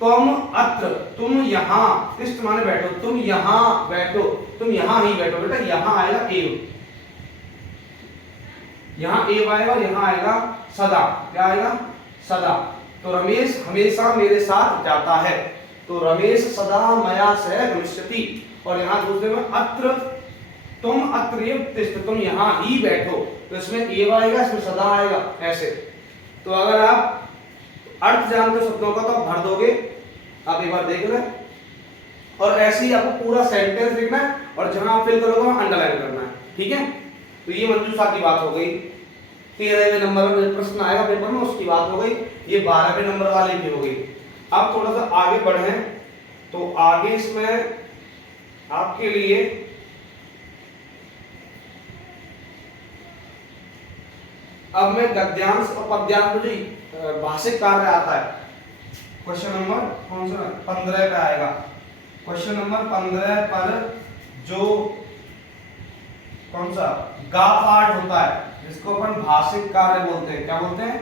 तुम अत्र, तुम यहाँ, तिष्ठ माने बैठो, तुम यहाँ बैठो, तुम यहाँ ही बैठो बेटा, यहाँ आएगा एव, यहाँ एव आएगा, यहाँ आएगा सदा, क्या आएगा? सदा। तो रमेश हमेशा मेरे साथ जाता है, तो रमेश सदा मया सह गमिष्यति। और यहाँ दूसरे में अत्र, तुम अत्र तिष्ठ, तुम यहाँ ही बैठो, तो इसमें एव आएगा, इसमें सदा आएगा, ऐसे। तो अगर आप अर्थ जानते शब्दों का तो आप भर दोगे, आप एक बार देख लें। और ऐसे ही आपको पूरा सेंटेंस लिखना है, और जहां आप फिल करोगे वहां अंडरलाइन करना है, ठीक है। तो ये मंजूषा की बात हो गई। 13वें नंबर में प्रश्न आएगा पेपर में, उसकी बात हो गई। ये 12वें नंबर वाली भी हो गई। अब थोड़ा सा आगे बढ़े, तो आगे इसमें आपके लिए अब मैं गद्यांश और पद्यांश में जो भाषिक कार्य आता है, क्वेश्चन नंबर कौन सा? 15 पे आएगा। क्वेश्चन नंबर 15 पर जो कौन सा गा पाठ होता है, जिसको अपन भाषिक कार्य बोलते हैं, क्या बोलते हैं?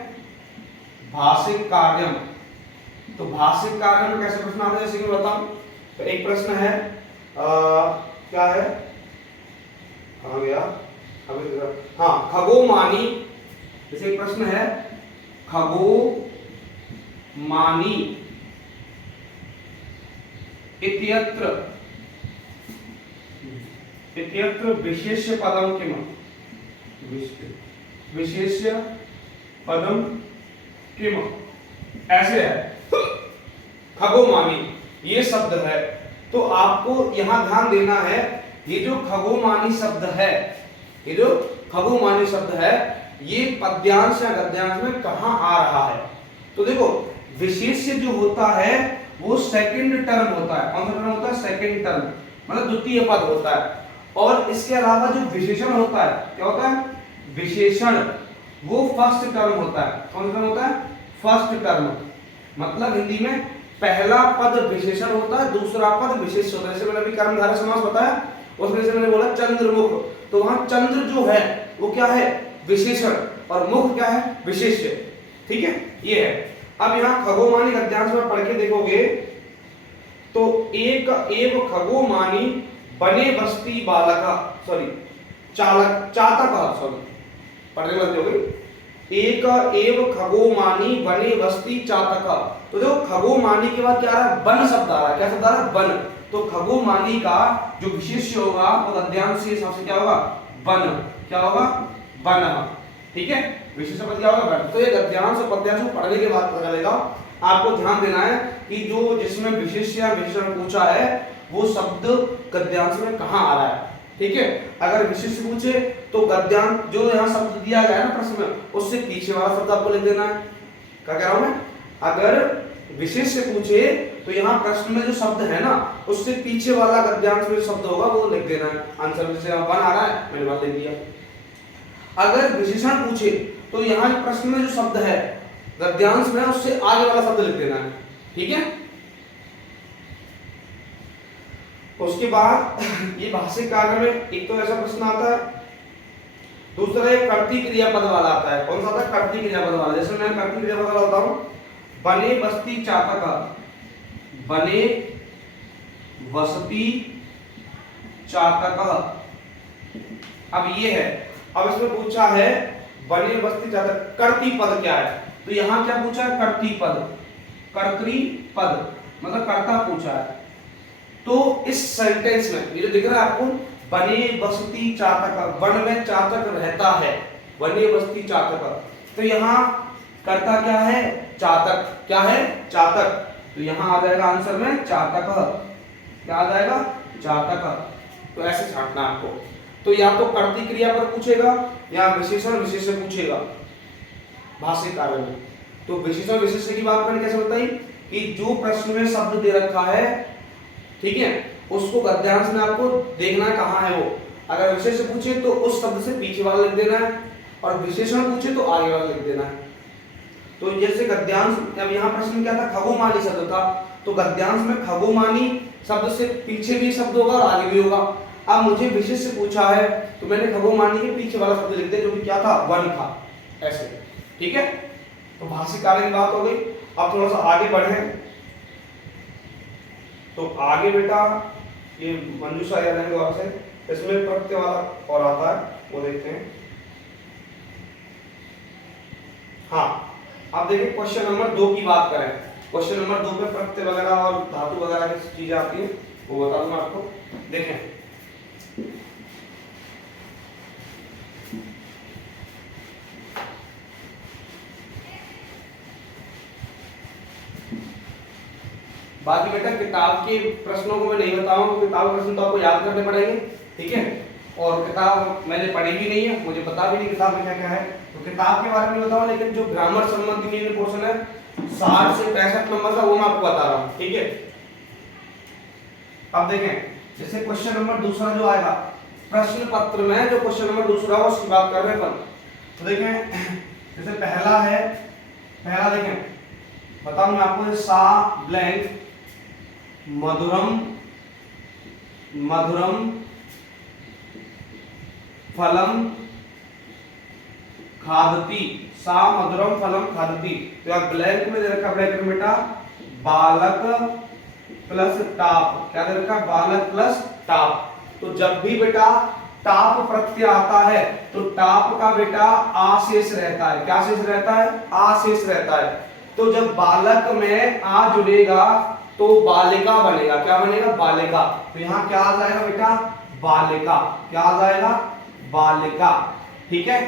भाषिक कार्यम। तो भाषिक कार्य में कैसे प्रश्न आते हैं, जैसे कि बताऊं, तो एक प्रश्न है क्या है, कहां गया अभी? हाँ, खगोमानी, जैसे एक प्रश्न है खगोमानी इत्यत्र विशेष्य पदम किम? विशेष्य पदम किम, ऐसे है। खगोमानी ये शब्द है, तो आपको यहां ध्यान देना है, ये जो खगोमानी शब्द है, ये जो खगोमानी शब्द है, ये पद्यांश या गद्यांश में कहां आ रहा है? तो देखो विशेष्य जो होता है वो सेकंड टर्म होता है। कौन सा टर्म होता है? सेकंड टर्म, मतलब द्वितीय पद होता है। और इसके अलावा जो विशेषण होता है, क्या होता है? विशेषण, वो फर्स्ट टर्म होता है। कौन सा टर्म होता है? फर्स्ट टर्म, मतलब हिंदी में पहला पद विशेषण होता है, दूसरा पद विशेष होता है। जैसे मैंने अभी कर्मधारय समास बताया, उसमें से मैंने बोला चंद्रमुख, तो वहां चंद्र जो है वो क्या है? विशेषण, और मुख क्या है? विशेष्य, ठीक है, ये है। अब यहाँ खगोमानी गद्यांश में पढ़ के देखोगे तो एक एव खगोमानी बने बस्ती बालका, सॉरी चालक चातक, सॉरी पढ़ने में गलती हो गई। एक एव खगोमानी बने बस्ती चातक, तो देखो खगोमानी के बाद क्या आ रहा है? बन शब्द आ रहा है। क्या शब्द आ रहा है? बन। तो खगोमानी का जो विशेष्य होगा वो गद्यांश के हिसाब से क्या होगा? बन। क्या होगा? बन, ठीक है। विशेष पद क्या होगा? बन। तो ये गद्यांश और पद्यांश को पढ़ने के बाद पता चलेगा। आपको ध्यान देना है कि जो जिसमें विशेष्य या विशेषण पूछा है वो शब्द गद्यांश में कहां आ रहा है, ठीक है। अगर विशेष्य पूछे तो गद्यांश जो यहाँ शब्द दिया गया है ना प्रश्न में, उससे पीछे वाला शब्द आपको लिख देना है। क्या कह रहा हूं मैं? अगर विशेष्य पूछे तो यहाँ प्रश्न में जो शब्द है ना, उससे पीछे वाला गद्यांश में जो शब्द होगा वो लिख देना है। आंसर जैसे बन आ रहा है, मैंने बात लिख दिया। अगर विशेषण पूछे तो यहाँ प्रश्न में जो शब्द है गद्यांश में, उससे आगे वाला शब्द लिख देना है, ठीक है। उसके बाद ये भाषिक कार्य में एक तो ऐसा प्रश्न आता है, दूसरा एक कर्ती क्रियापद वाला आता है। कौन सा आता है? कर्ती क्रियापद वाला। जैसे मैं कर्ती क्रियापद वाला होता हूं, बने बस्ती चातक, बने बस्ती चातक। अब ये है, अब इसमें पूछा है बने बस्ती चातक, कर्ती पद क्या है? तो यहां क्या पूछा है? कर्ती पद, कर्तरी पद, मतलब कर्ता पूछा है। तो इस सेंटेंस में ये जो दिख रहा है आपको, बने बसती चातक, वन में चातक रहता है, बने बसती चातक। तो यहाँ करता क्या है, चातक, क्या है, चातक। तो यहाँ आ जाएगा आंसर में चातक, क्या आ जाएगा, चातक। तो ऐसे छांटना आपको। तो या तो कर्तरी क्रिया पर पूछेगा या विशेषण विशेष्य पूछेगा भाषिक कार्य में। तो विशेषण विशेष्य की बात मैंने कैसे बताई कि जो प्रश्न में शब्द दे रखा है, ठीक है, उसको गद्यांश में आपको देखना कहाँ है वो। अगर विशेष्य पूछे तो उस शब्द से पीछे वाला लिख देना है, और विशेषण पूछे तो आगे वाला लिख देना है। तो जैसे गद्यांश, अब यहाँ प्रश्न क्या था, खगोमानी शब्द था, तो गद्यांश में खगोमानी शब्द से पीछे भी शब्द होगा और आगे भी होगा। अब मुझे विशेष से पूछा है तो मैंने खगोमानी के पीछे वाला शब्द लिख दिया जो कि क्या था, वन था, ऐसे, ठीक है। तो भाषिक कार्य की बात हो गई। अब थोड़ा सा आगे बढ़े, तो आगे बेटा ये मंजूषा याद है द्वारा से, इसमें प्रत्यय वाला और आता है, वो देखते हैं। हाँ, अब देखिए क्वेश्चन नंबर 2 की बात करें। क्वेश्चन नंबर 2 पे प्रत्यय वगैरह और धातु वगैरह की चीजें आती है, वो बता दूं मैं आपको। देखें, बाकी बेटा किताब के प्रश्नों को मैं नहीं बताऊंगा, किताब के प्रश्न तो आपको याद करने पड़ेंगे, ठीक है। और किताब मैंने पढ़ी भी नहीं है, मुझे पता भी नहीं किताब में क्या क्या है, तो किताब के बारे में बताऊं। लेकिन जो ग्रामर संबंधी मेन पोर्शन है 60 से 65 नंबर का, वो मैं आपको बता रहा हूं, ठीक है। अब देखें, जैसे क्वेश्चन नंबर दूसरा जो आएगा प्रश्न पत्र में, जो क्वेश्चन नंबर दूसरा हो उसकी बात कर रहे हैं अपन। तो देखें, जैसे पहला है, पहला देखें, बताऊं मैं आपको, सा ब्लैंक मधुरम मधुरम फलम खादती, सा मधुरम फलम खादती। तो आप ब्लैंक में दे रखा, ब्रैकेट में बेटा बालक प्लस टाप, क्या दे रखा, बालक प्लस टाप। तो जब भी बेटा टाप प्रत्यय आता है तो टाप का बेटा आशेष रहता है, क्या शेष रहता है, आशेष रहता है। तो जब बालक में आ जुड़ेगा तो बालिका बनेगा, क्या बनेगा, बालिका। तो यहाँ क्या आ जाएगा बेटा, बालिका, क्या आ जाएगा, बालिका, ठीक है।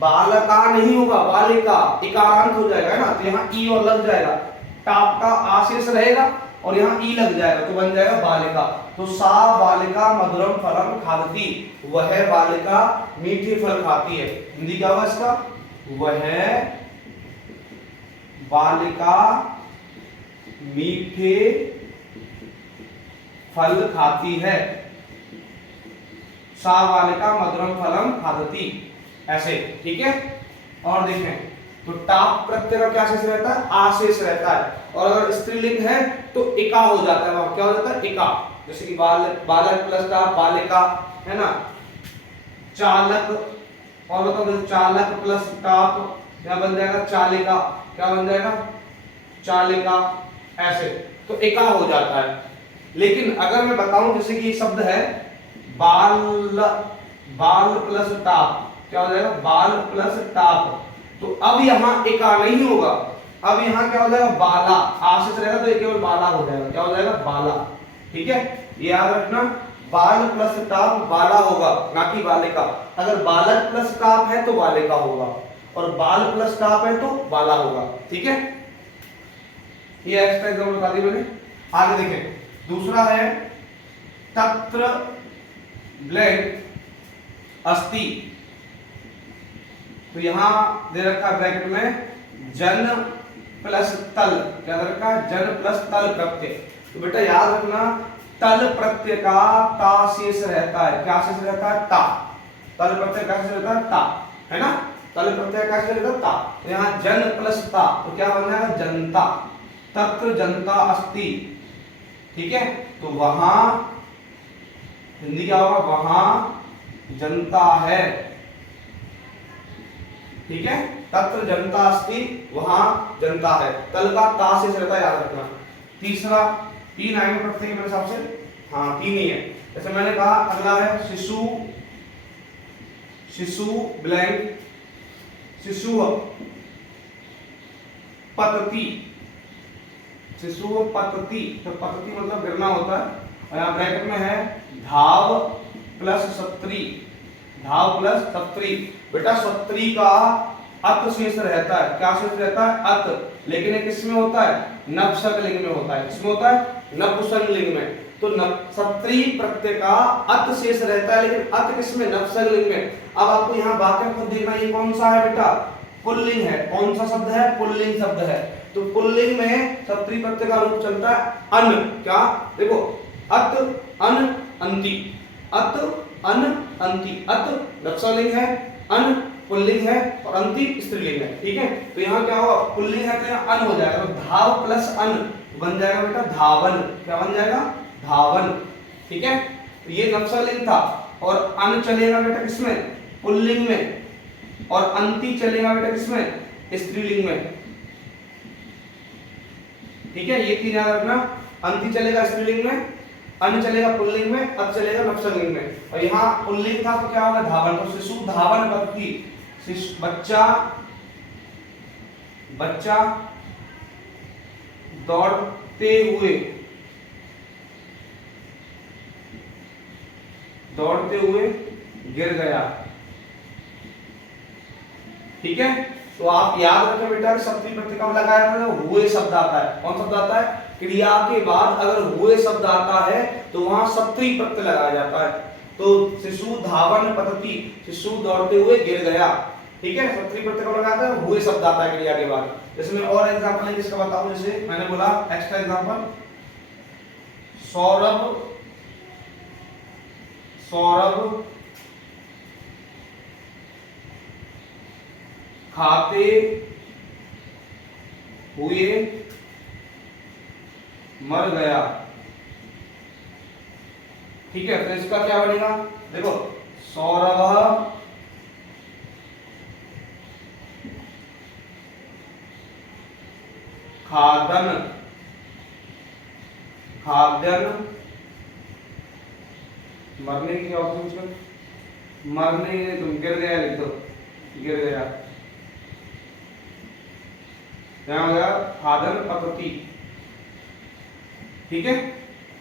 बालका नहीं होगा, बालिका, इकारांत हो जाएगा ना, तो यहाँ ई और लग जाएगा, टाप का आशेष रहेगा और यहाँ ई लग जाएगा, तो बन जाएगा बालिका। तो सा बालिका मधुरम फलम खादती, वह बालिका मीठे फल खाती है। हिंदी क्या होगा इसका, वह बालिका मीठे फल खाती है, सा बालिका मधुरम फलम खादती, ऐसे, ठीक है। और देखें, तो टाप प्रत्यय का क्या शेष रहता है, आशेष रहता है। और अगर स्त्रीलिंग है तो इका हो जाता है, वहां क्या हो जाता है, इका। जैसे कि बालक प्लस टाप बालिका, है ना, चालक, और बताओ चालक प्लस टाप क्या बन जाएगा, चालिका, क्या बन जाएगा, चालिका, ऐसे। तो एका हो जाता है। लेकिन अगर मैं बताऊं, जैसे कि शब्द है बाल, बाल प्लस टाप, क्या हो जाएगा, बाल प्लस टाप। तो अब यहाँ एका नहीं होगा, अब यहाँ क्या हो जाएगा, बाला, आशेष रहेगा तो ये केवल बाला हो जाएगा, क्या हो जाएगा, बाला, ठीक है। ये याद रखना, बाल प्लस टाप बाला होगा, ना कि बालिका। अगर बालक प्लस टाप है तो बालिका होगा, और बाल प्लस टाप है तो बाला होगा, ठीक है। ये एक्स्ट्रा एग्जाम्पल बता दी मैंने। आगे देखें, दूसरा है तत्र ब्लैंक अस्ति। तो यहां दे रखा ब्रैकेट में जन प्लस तल, क्या दे रखा, जन प्लस तल प्रत्यय। तो बेटा याद रखना, तल प्रत्यय का ता शेष रहता है, क्या शेष रहता है, ता। तल प्रत्यय का शेष रहता है ता, है ना, तल प्रत्यय का शेष रहता है ता। तो यहाँ जन प्लस ता, तो क्या बन जाएगा, जनता, तत्र जनता अस्ति, ठीक है। तो वहां हिंदी क्या होगा, वहां जनता है, ठीक है, तत्र जनता अस्ति, वहां जनता है। तल का ता से रहता है, याद रखना। तीसरा, 3 आएंगे प्रत्यय के मेरे हिसाब से, हाँ 3 ही है। जैसे मैंने कहा, अगला है शिशु, शिशु ब्लैंक शिशु पतति, शिशु पतति। तो पतति मतलब गिरना होता है, और यहाँ ब्रैकेट में है धाव प्लस सत्री, धाव प्लस सत्री। बेटा सत्री का अत शेष रहता है, क्या शेष रहता है? अत। लेकिन ये किस में होता है? नपुंसकलिंग में होता है। किसमें होता है? नपुंसकलिंग में। तो सत्री प्रत्यय का अत शेष रहता है, लेकिन अत किसमें? नपुंसकलिंग में। अब आपको यहाँ वाक्य खुद देखना, ये कौन सा है बेटा? पुल्लिंग है। कौन सा शब्द है? पुल्लिंग शब्द है। तो पुल्लिंग में सत्री प्रत्यय का रूप चलता है अन। क्या? देखो, अत अन अंति, अत अन अंति। अत नपुंसकलिंग है, अन पुल्लिंग है और अंति स्त्रीलिंग है। ठीक है, तो यहाँ क्या होगा? पुल्लिंग है तो यहाँ अन हो जाएगा, तो धाव प्लस अन बन जाएगा बेटा धावन। क्या बन जाएगा? धावन। ठीक है, तो ये नपुंसकलिंग था और अन चलेगा बेटा किसमें? पुल्लिंग में, और अंति चलेगा बेटा किसमें? स्त्रीलिंग में। ठीक है, ये तीन याद रखना। अंति चलेगा स्त्रीलिंग में, अन चलेगा पुल्लिंग में, अत चलेगा नपुंसकलिंग में। और यहाँ पुल्लिंग था तो क्या होगा? धावन। तो शिशु धावन पद्धति, बच्चा, बच्चा दौड़ते हुए, दौड़ते हुए गिर गया। ठीक है, तो आप याद रखें बेटा सत्री प्रत्यय कब लगाया था? हुए शब्द आता है। कौन शब्द आता है? क्रिया के बाद अगर हुए शब्द आता है तो वहां सत्री प्रत्यय लगाया जाता है। तो शिशु धावन पतति, शिशु दौड़ते हुए गिर गया। ठीक है, सत्री प्रत्यय कब लगाया था? हुए शब्द आता है क्रिया के बाद। इसमें और एग्जांपल है जिसका बताऊं, जैसे मैंने बोला एक्स्ट्रा एग्जांपल, सौरभ, सौरभ खाते हुए मर गया। ठीक है, तो इसका क्या बनेगा? देखो, सौरभ खादन, खाद्यन, मरने की क्या ऑप्शन? मरने, तुम गिर गया लिख दो, गिर गया। यहाँ हो गया खादन पतति। ठीक है,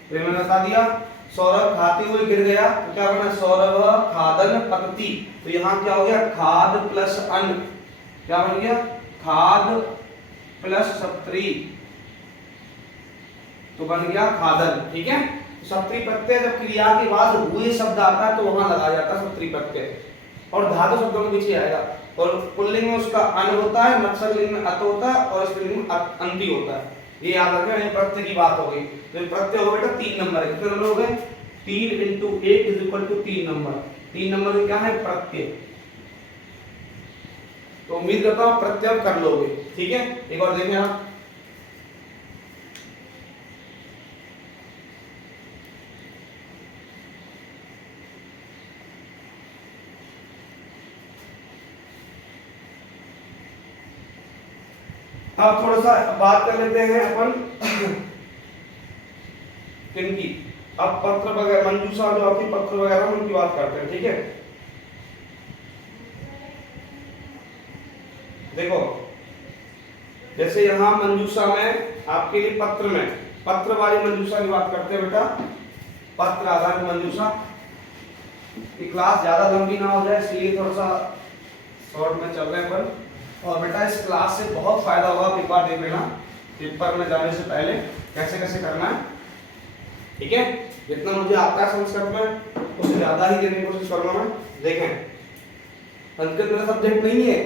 तो मैंने बता दिया सौरभ खाते हुए गिर गया, तो क्या बना? सौरभ खादन पतति। तो यहाँ क्या हो गया? खाद प्लस अन, क्या बन गया? खाद प्लस सत्री, तो बन गया खादन। ठीक है, तो सत्री प्रत्यय जब क्रिया के बाद हुए शब्द आता है तो वहां लगाया जाता है सत्री प्रत्यय, और धातु शब्दों के पीछे आएगा। और पुल्लिंग में उसका अन होता है, नपुंसकलिंग में अत होता है और स्त्रीलिंग में अंति होता है। ये याद रखें, ये प्रत्यय की बात हो गई। तो प्रत्यय हो बेटा 3 नंबर है। कितने नंबर हो गए? 3 × 1 = 3 नंबर। 3 नंबर क्या है? प्रत्यय। तो उम्मीद करता हूं प्रत्यय कर लोगे। ठीक है, एक और देखें आप, अब थोड़ा सा बात कर लेते हैं अपन किनकी। अब पत्र वगैरह, मंजूषा जो आपकी पत्र वगैरह उनकी बात करते हैं। ठीक है, देखो जैसे यहाँ मंजूषा में आपके लिए पत्र में, पत्र वाली मंजूषा की बात करते हैं बेटा। पत्र आधारित मंजूषा की क्लास ज्यादा लंबी ना हो जाए, इसलिए थोड़ा सा शॉर्ट में चल रहे हैं अपन। और बेटा इस क्लास से बहुत फायदा होगा, आप एक बार देख लेना पेपर में जाने से पहले कैसे कैसे करना है। ठीक है, जितना मुझे आता है संस्कृत में उससे ज्यादा ही देने की कोशिश करूंगा मैं। देखें, संस्कृत मेरा सब्जेक्ट नहीं है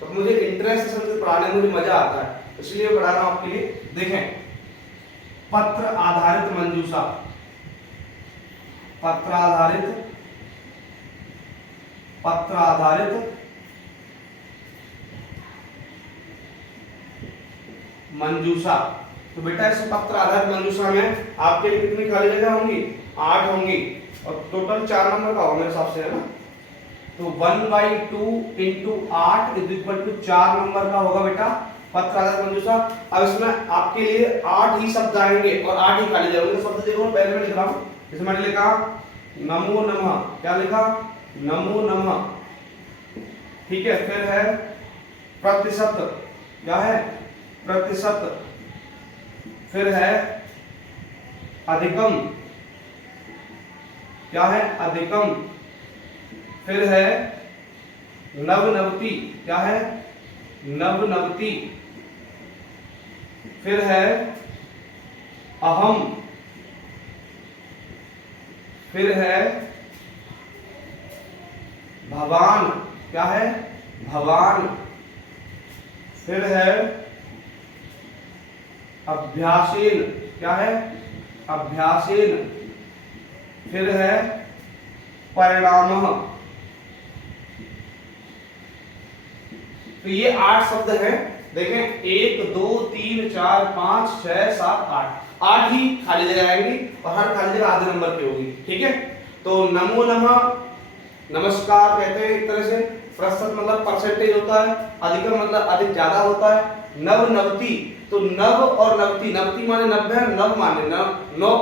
तो मुझे इंटरेस्ट संस्कृत पढ़ाने में मुझे मजा आता है, इसलिए पढ़ा रहा हूं आपके लिए। देखें, पत्र आधारित मंजूषा, पत्र आधारित, पत्र आधारित मंजूषा। तो बेटा इस पत्र आधारित मंजूषा में आपके लिए कितनी खाली जगह होंगी? 8 होंगी, और टोटल 4 नंबर का होगा मेरे हिसाब से, है ना। तो 1/2 × 8 = 4 नंबर का होगा बेटा पत्र आधारित मंजूषा। अब इसमें आपके लिए 8 ही शब्द आएंगे और 8 ही खाली जगह। शब्द देखो पहले मैं लिख रहा हूं, इसमें मैंने लिखा नमो नमः। क्या लिखा? नमो नमः। ठीक है, फिर है प्रतिशत। क्या है? प्रतिशत। फिर है अधिकम, क्या है? अधिकम। फिर है नवनवति, क्या है? नवनवति। फिर है अहम। फिर है भवान, क्या है? भवान। फिर है अभ्यासेन, क्या है? अभ्यासेन। फिर है परिणामः। तो ये 8 शब्द हैं। देखें 1 2 3 4 5 6 7 8, 8 ही खाली जगह आएंगी और हर खाली जगह आधे नंबर की होगी। ठीक है, तो नमो नमः, नमस्कार कहते हैं एक तरह से। प्रतिशत मतलब परसेंटेज होता है, अधिकम मतलब अधिक ज्यादा होता है। नवनवति, तो नव और नवति, नवति माने 90, नव माने 9,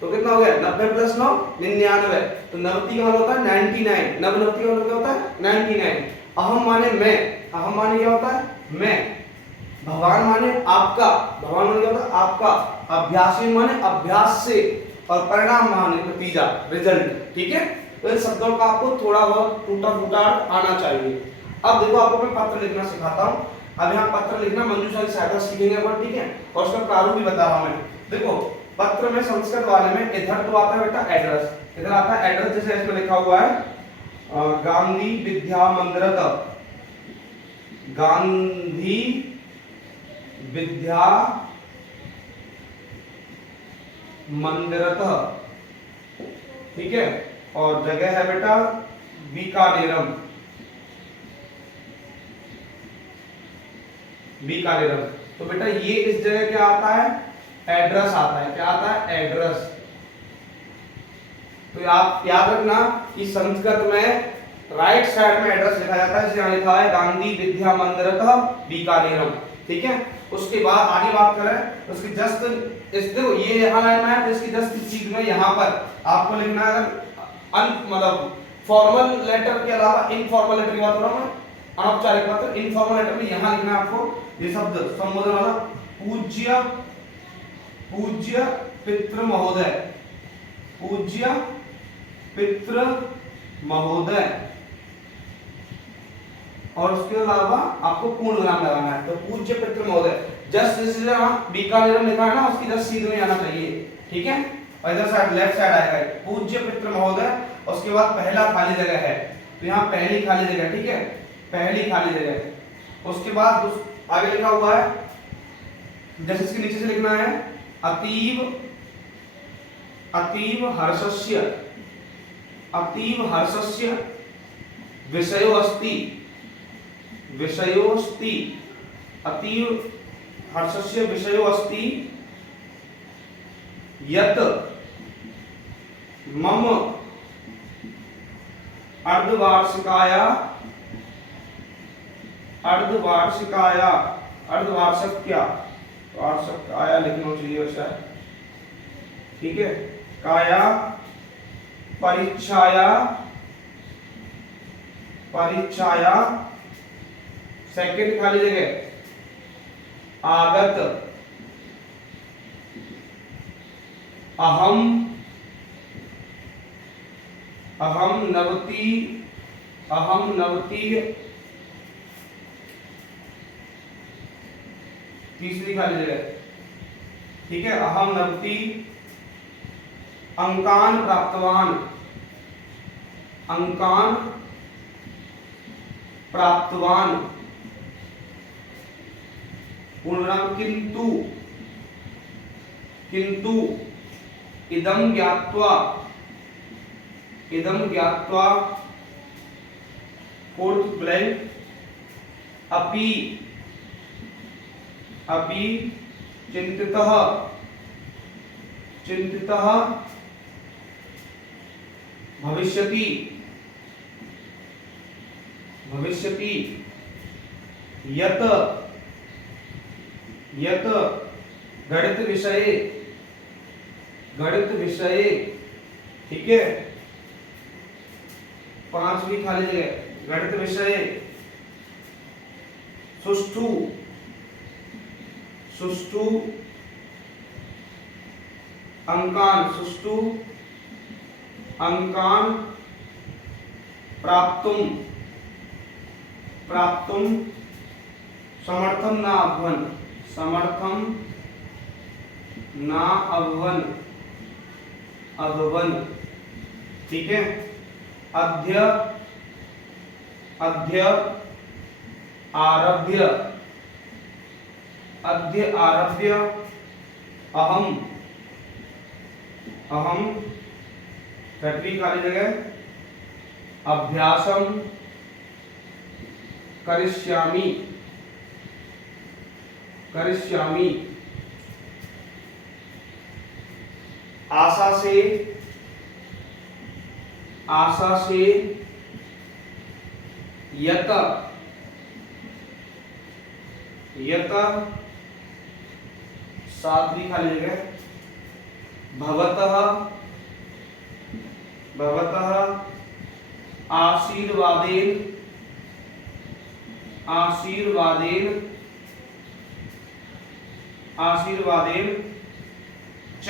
तो कितना हो गया? 90 + 9 99। तो नवति का मतलब होता है 99, नवनवति का मतलब क्या होता है? 99। अहम माने मैं, अहम माने क्या होता है? मैं। भगवान माने आपका, भगवान माने क्या होता है? आपका। अभ्यासी माने अभ्यास से, और परिणाम माने नतीजा, रिजल्ट। ठीक है, तो इन शब्दों का आपको थोड़ा बहुत टूटा फूटा आना चाहिए। अब देखो आपको मैं पत्र लिखना सिखाता हूँ। अब यहाँ पत्र लिखना मंजू सर की सहायता सीखेंगे अपन, ठीक है, और उसका प्रारूप भी बता रहा हूँ मैं। देखो पत्र में संस्कृत वाले में इधर तो आता है बेटा एड्रेस, इधर आता है एड्रेस, जैसे इसमें लिखा हुआ है गांधी विद्या मंदिरत, गांधी विद्या मंदिरत, ठीक है, और जगह है बेटा बीकानेरम, बीकानेरम। तो बेटा ये इस जगह क्या आता है? एड्रेस आता है। क्या आता है? एड्रेस। तो आप याद रखना कि संस्कृत में राइट साइड में एड्रेस लिखा जाता है, जैसे यहाँ लिखा है गांधी विद्या मंदिरतः बीकानेरम। ठीक है, उसके बाद आगे बात करें, उसकी जस्ट इस देखो ये यहाँ लाइन में है, तो इसकी जस्ट चीज में यहाँ पर आपको लिखना है, अगर मतलब फॉर्मल लेटर के अलावा इनफॉर्मल लेटर की बात कर रहा हूं मैं, अनौपचारिक पत्र, इनफॉर्मल लेटर में यहाँ लिखना है आपको ये शब्द संबोधन वाला, पूज्य, पूज्य पितृ महोदय, पूज्य पितृ महोदय, और उसके अलावा आपको पूर्ण विराम लगाना है। तो पूज्य पितृ महोदय, जस्ट जैसे बीकानेरम लिखा है ना, उसकी जस्ट सीध में आना चाहिए। ठीक है, और इधर साइड लेफ्ट साइड आएगा पूज्य पितृ महोदय, उसके बाद पहला खाली जगह है, तो यहाँ पहली खाली जगह, ठीक है, पहली खाली जगह। उसके बाद आगे लिखा हुआ है, जैसे इसके नीचे से लिखना है अतीव, अतीव हर्षस्य, अतीव हर्षस्य विषयो अस्ति, विषयो अस्ति, अतीव हर्षस्य विषयो अस्ति यत् मम अर्धवार्षिकाया, अर्धवार्षिकाया, अर्धवार्षिक्या, वार्षिकाया लिखना चाहिए वैसा, ठीक है, काया परीक्षाया, परीक्षाया सेकंड खाली जगह आगत अहम, अहम नवति, अहम नवति तीसरी खाली जगह, ठीक है, अहम नवति अंकान प्राप्तवान, अंकान प्राप्तवान, पूर्णविराम किंतु, किंतु इदं ज्ञात्वा, इदं ज्ञात्वा फोर्थ ब्लैंक अपि, अपि चिंतितः, चिंतितः भविष्यति, भविष्यति यत, यत गणित विषये, गणित विषये, ठीक है, पांचवी खाली जगह गणित विषये सुष्ठु, सुष्ठु अंकान सुष्ठु अंकान प्राप्तुम प्राप्तुम समर्थम न अभवन समर्थम न अभवन अभवन। ठीक है। अद्य अद्य आरभ्य अद्य आरभ्य अहम अहम छठवीं खाली जगह अभ्यासम करिष्यामि करिष्यामि। आशा से यत यत सातवीं खाली जगह भवतः भवतः आशीर्वादेन आशीर्वादेन आशीर्वादेन च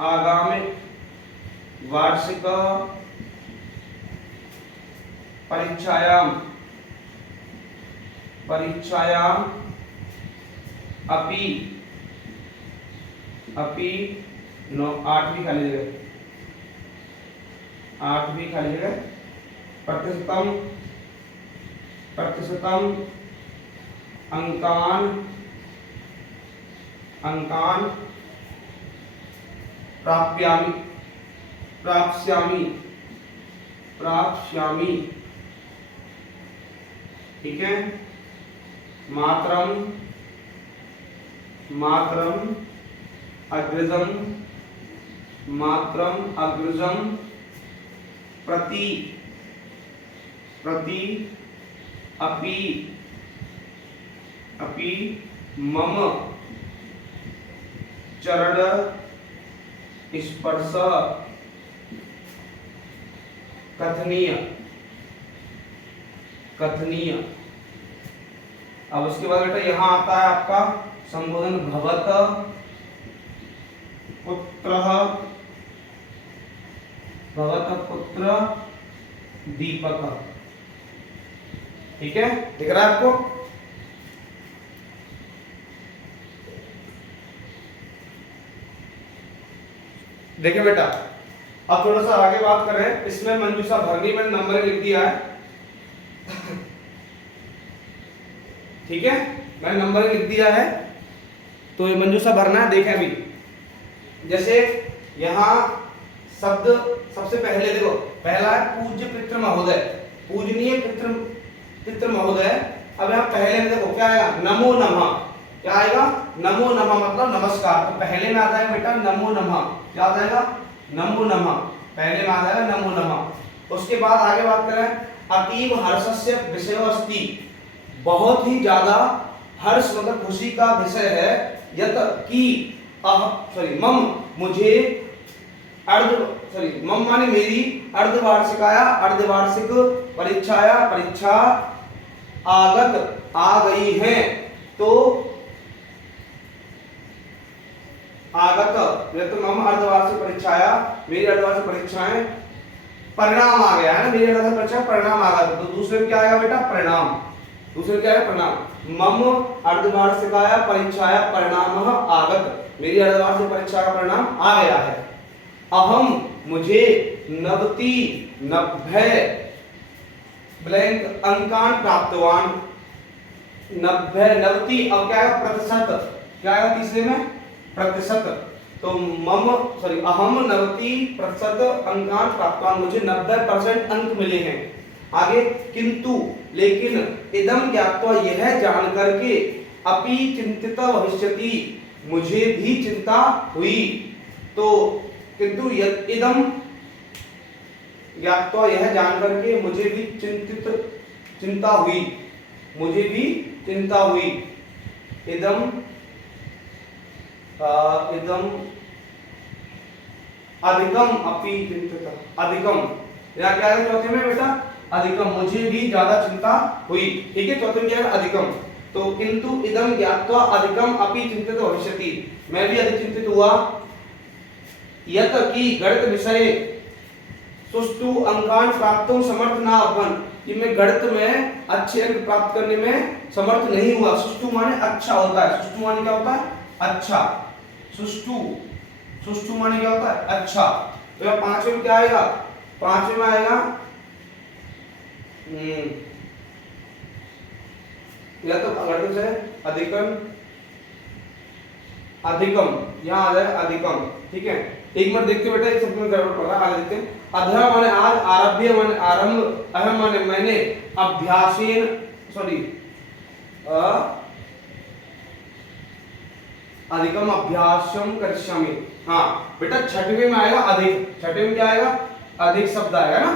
आगामी वार्षिक परीक्षायाम अपि आठवीं खाली जगह प्रतिशतम अंकान प्राप्स्यामि। ठीक है। मात्रम अग्रजम प्रति अपि मम चरण स्पर्श कथनीय। अब उसके बाद बेटा यहाँ आता है आपका संबोधन भवत पुत्र दीपक। ठीक है, दिख रहा है आपको? देखिए बेटा, अब थोड़ा सा आगे बात करें। इसमें मंजूषा भरनी मैंने नंबर लिख दिया है। ठीक है, मैंने नंबर लिख दिया है, तो ये मंजूषा भरना है। देखें अभी, जैसे यहाँ शब्द सबसे पहले देखो, पहला है पूज्य पितृ महोदय, पूजनीय पितृ महोदय। अब यहाँ पहले में देखो क्या आएगा, नमो नमः। क्या आएगा? नमो नमः मतलब नमस्कार। तो पहले में आता है बेटा नमो नमः। क्या आ जाएगा? नमो नमः। पहले में आ जाएगा नमो नमः। उसके बाद आगे बात करें, अतीव हर्षस्य विषय अस्ति, बहुत ही ज्यादा हर्ष मतलब खुशी का विषय है। यत की मम मुझे मम माने मेरी अर्धवार्षिक परीक्षा आ गई है। तो मम अर्धवार्षिक परीक्षाया, मेरी अर्धवार्षिक परीक्षाएं परिणाम आ गया है ना, मेरी अर्धवार्षिक परीक्षा परिणाम आ गया। तो दूसरे में क्या आएगा बेटा? परिणाम। दूसरे क्या है? परिणाम। मम अर्धवार्षिकाया परीक्षाया परिणामः आगत, मेरी अर्धवार्षिक परीक्षा का परिणाम आ गया है। अहम मुझे 90 ब्लैंक अंकान प्राप्तवान। 90 अब क्या है? प्रतिशत। क्या है तीसरे में? प्रतिशत। तो अहम 90% अंकान प्राप्तवान, मुझे 90% अंक मिले हैं। आगे किंतु लेकिन इदम ज्ञात्वा यह जान करके अपि चिंतित भविष्यति, मुझे भी चिंता हुई। तो किंतु इदम ज्ञात्वा यह जान करके मुझे भी चिंता हुई, मुझे भी चिंता हुई। इदम अधिकम अपि चिंतित, अधिकम यहाँ क्या है चौथे में बेटा? अधिकम, मुझे भी ज्यादा चिंता हुई। ठीक है, चौथे में क्या है? अधिकम। तो किंतु इदम ज्ञात्वा अधिकम अपि चिंतित भविष्यति, मैं भी अधिक चिंतित हुआ यत कि गणित विषय सुष्ठु अंकान प्राप्तुं समर्थ न अभवन्, कि मैं गणित में अच्छे अंक प्राप्त करने में समर्थ नहीं हुआ। सुष्ठु माने अच्छा होता है, सुष्ठु माने क्या होता है? अच्छा। सुष्ठु, सुष्ठु माने क्या होता है? अच्छा। तो यह पांचवें में क्या आएगा? पांचवें में आएगा या तो गणित है अधिकम, अधिकम यहाँ आ जाए अधिकम, ठीक है। एक मिनट देखते बेटा, एक शब्द में गड़बड़ पड़ रहा है, आगे देखते हैं। अध्या माने आज, आरभ्य माने आरंभ, अहम माने मैंने, अभ्यासेन सॉरी अधिकम अभ्यासम करिष्यामि। हाँ बेटा छठवें में आएगा अधिक, छठवें में क्या आएगा? अधिक शब्द आएगा ना,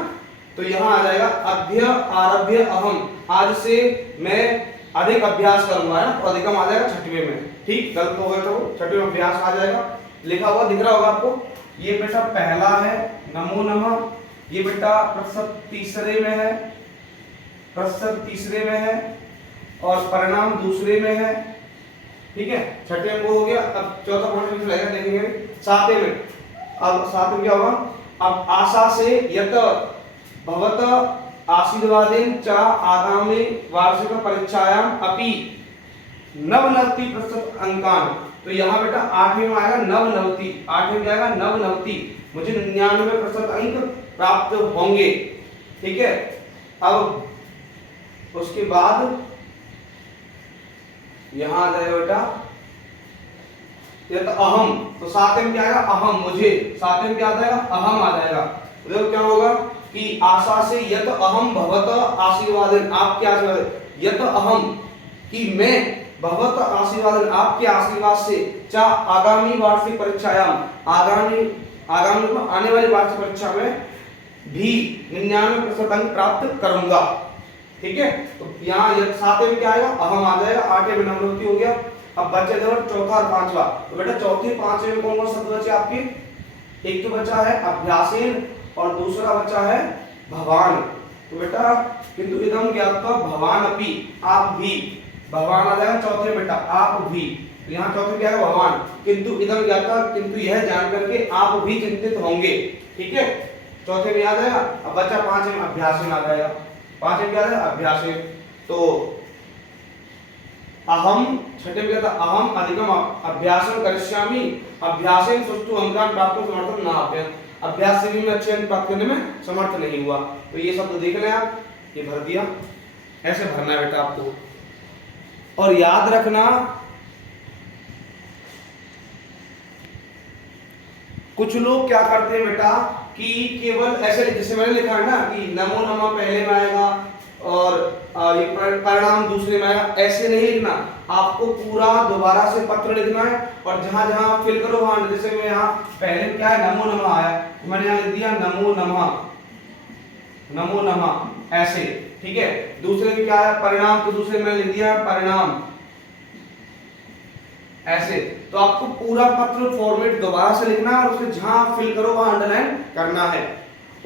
तो यहाँ आ जाएगा अभ्य आरभ्य अहम, आज से मैं अधिक अभ्यास करूंगा ना, तो अधिकम आ जाएगा छठवें में। ठीक, गलत होगा तो छठवें में अभ्यास आ जाएगा, लिखा हुआ दिख रहा होगा आपको। ये बेटा पहला है नमो नमः, ये बेटा प्रतिशत तीसरे में है, प्रतिशत तीसरे में है, और परिणाम दूसरे में है, ठीक है। छठे में वो हो गया। अब चौथा पॉइंट लगेगा, देखेंगे सातवें में। अब सातवें में क्या होगा? अब आशा से यत भवत आशीर्वादेन च आगामी वार्षिक परीक्षायाम अपि नवनवति% अंकान, तो यहाँ बेटा आठवें में आएगा नवनवति, आठवें में आएगा नवनवति, मुझे 99% अंक प्राप्त होंगे, ठीक है। अब उसके बाद यहां आ जाएगा बेटा ये तो अहम, तो सातवें में क्या आएगा? अहम, मुझे, सातवें में क्या आ जाएगा? अहम आ जाएगा। तो क्या होगा कि आशा से यत अहम भवत आशीर्वादन, आपके आशीर्वाद, यत अहम कि मैं, भगवत आशीर्वाद आपके आशीर्वाद से, चा आगामी वार्षिक परीक्षायाम, आगामी आने वाली वार्षिक परीक्षा में भी 99% अंक प्राप्त करूंगा, ठीक है। तो यहाँ सातवें में क्या आएगा? अहम आ जाएगा, आठवें में नवनवति हो गया। अब बचे दो चौथा और पांचवा, तो बेटा चौथे पांचवें में कौन कौन शब्द बचे आपके? एक तो बचा है अभ्यासेन और दूसरा बचा है भवान। तो बेटा किंतु इदम ज्ञात्वा भवान अपि, आप भी, भगवान आ जाएगा चौथे बेटा, आप भी, तो यहाँ चौथे क्या है? भगवान। किंतु इदम ज्ञात्वा, किंतु यह जान करके आप भी चिंतित होंगे, ठीक है, चौथे में आ जाएगा। अब बच्चा पांचवें में अभ्यास में आ जाएगा, पांचवें में क्या है? अभ्यास में। तो अहम, छठे में क्या था? अहम अधिकम अभ्यासम करिष्यामि अभ्यासेन सुष्ठु अंकान प्राप्त समर्थन न आभ्यं, अभ्यास से भी मैं अच्छे अंक प्राप्त करने में समर्थ नहीं हुआ। तो ये शब्द देख लें आप, ये भर दिया, ऐसे भरना है बेटा आपको। और याद रखना कुछ लोग क्या करते हैं बेटा कि केवल ऐसे, जैसे मैंने लिखा है ना कि नमो नमः पहले में आएगा और ये परिणाम दूसरे में आएगा, ऐसे नहीं लिखना, आपको पूरा दोबारा से पत्र लिखना है और जहां जहां फिल करो वहां, जैसे मैं यहाँ पहले क्या है नमो नमः आया, तो मैंने यहाँ लिख दिया नमो नमः, नमो नमः ऐसे, ठीक है। दूसरे में क्या है? परिणाम, तो दूसरे में लिख दिया परिणाम ऐसे। तो आपको पूरा पत्र फॉर्मेट दोबारा से लिखना है और उसे जहां फिल करो वहां अंडरलाइन करना है।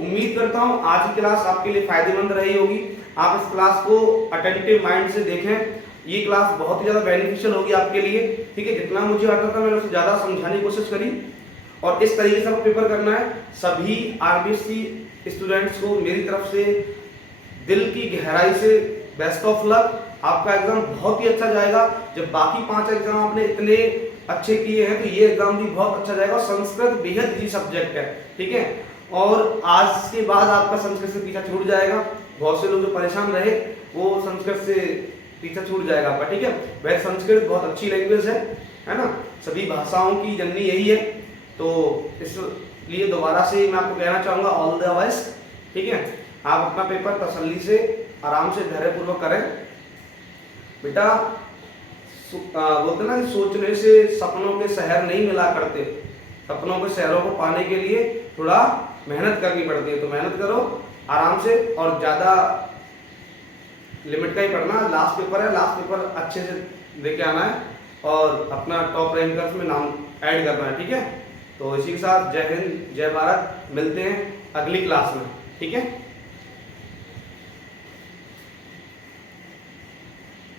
उम्मीद करता हूं आज की क्लास आपके लिए फायदेमंद रही होगी। आप इस क्लास को अटेंटिव माइंड से देखें, ये क्लास बहुत ही ज्यादा बेनिफिशियल होगी आपके लिए, ठीक है। जितना मुझे आता था मैंने उससे ज्यादा समझाने की कोशिश करी और इस तरीके से आपको पेपर करना है। सभी आरबीएससी स्टूडेंट्स को मेरी तरफ से दिल की गहराई से बेस्ट ऑफ लक। आपका एग्जाम बहुत ही अच्छा जाएगा। जब बाकी 5 एग्जाम आपने इतने अच्छे किए हैं तो ये एग्जाम भी बहुत अच्छा जाएगा। संस्कृत बेहद ही सब्जेक्ट है, ठीक है। और आज के बाद आपका संस्कृत से पीछा छूट जाएगा। बहुत से लोग जो परेशान रहे वो संस्कृत से पीछा छूट जाएगा आपका, ठीक है। वह संस्कृत बहुत अच्छी लैंग्वेज है ना, सभी भाषाओं की जननी यही है। तो इसलिए दोबारा से मैं आपको कहना चाहूँगा ऑल द बेस्ट, ठीक है। आप अपना पेपर तसल्ली से आराम से धैर्यपूर्वक करें बेटा। बोलते ना कि सोचने से सपनों के शहर नहीं मिला करते, सपनों के शहरों को पाने के लिए थोड़ा मेहनत करनी पड़ती है। तो मेहनत करो आराम से और ज़्यादा लिमिट का ही पढ़ना। लास्ट पेपर है, लास्ट पेपर अच्छे से लेके आना है और अपना टॉप रैंकर्स में नाम ऐड करना है, ठीक है। तो इसी के साथ जय हिंद, जय भारत, मिलते हैं अगली क्लास में, ठीक है।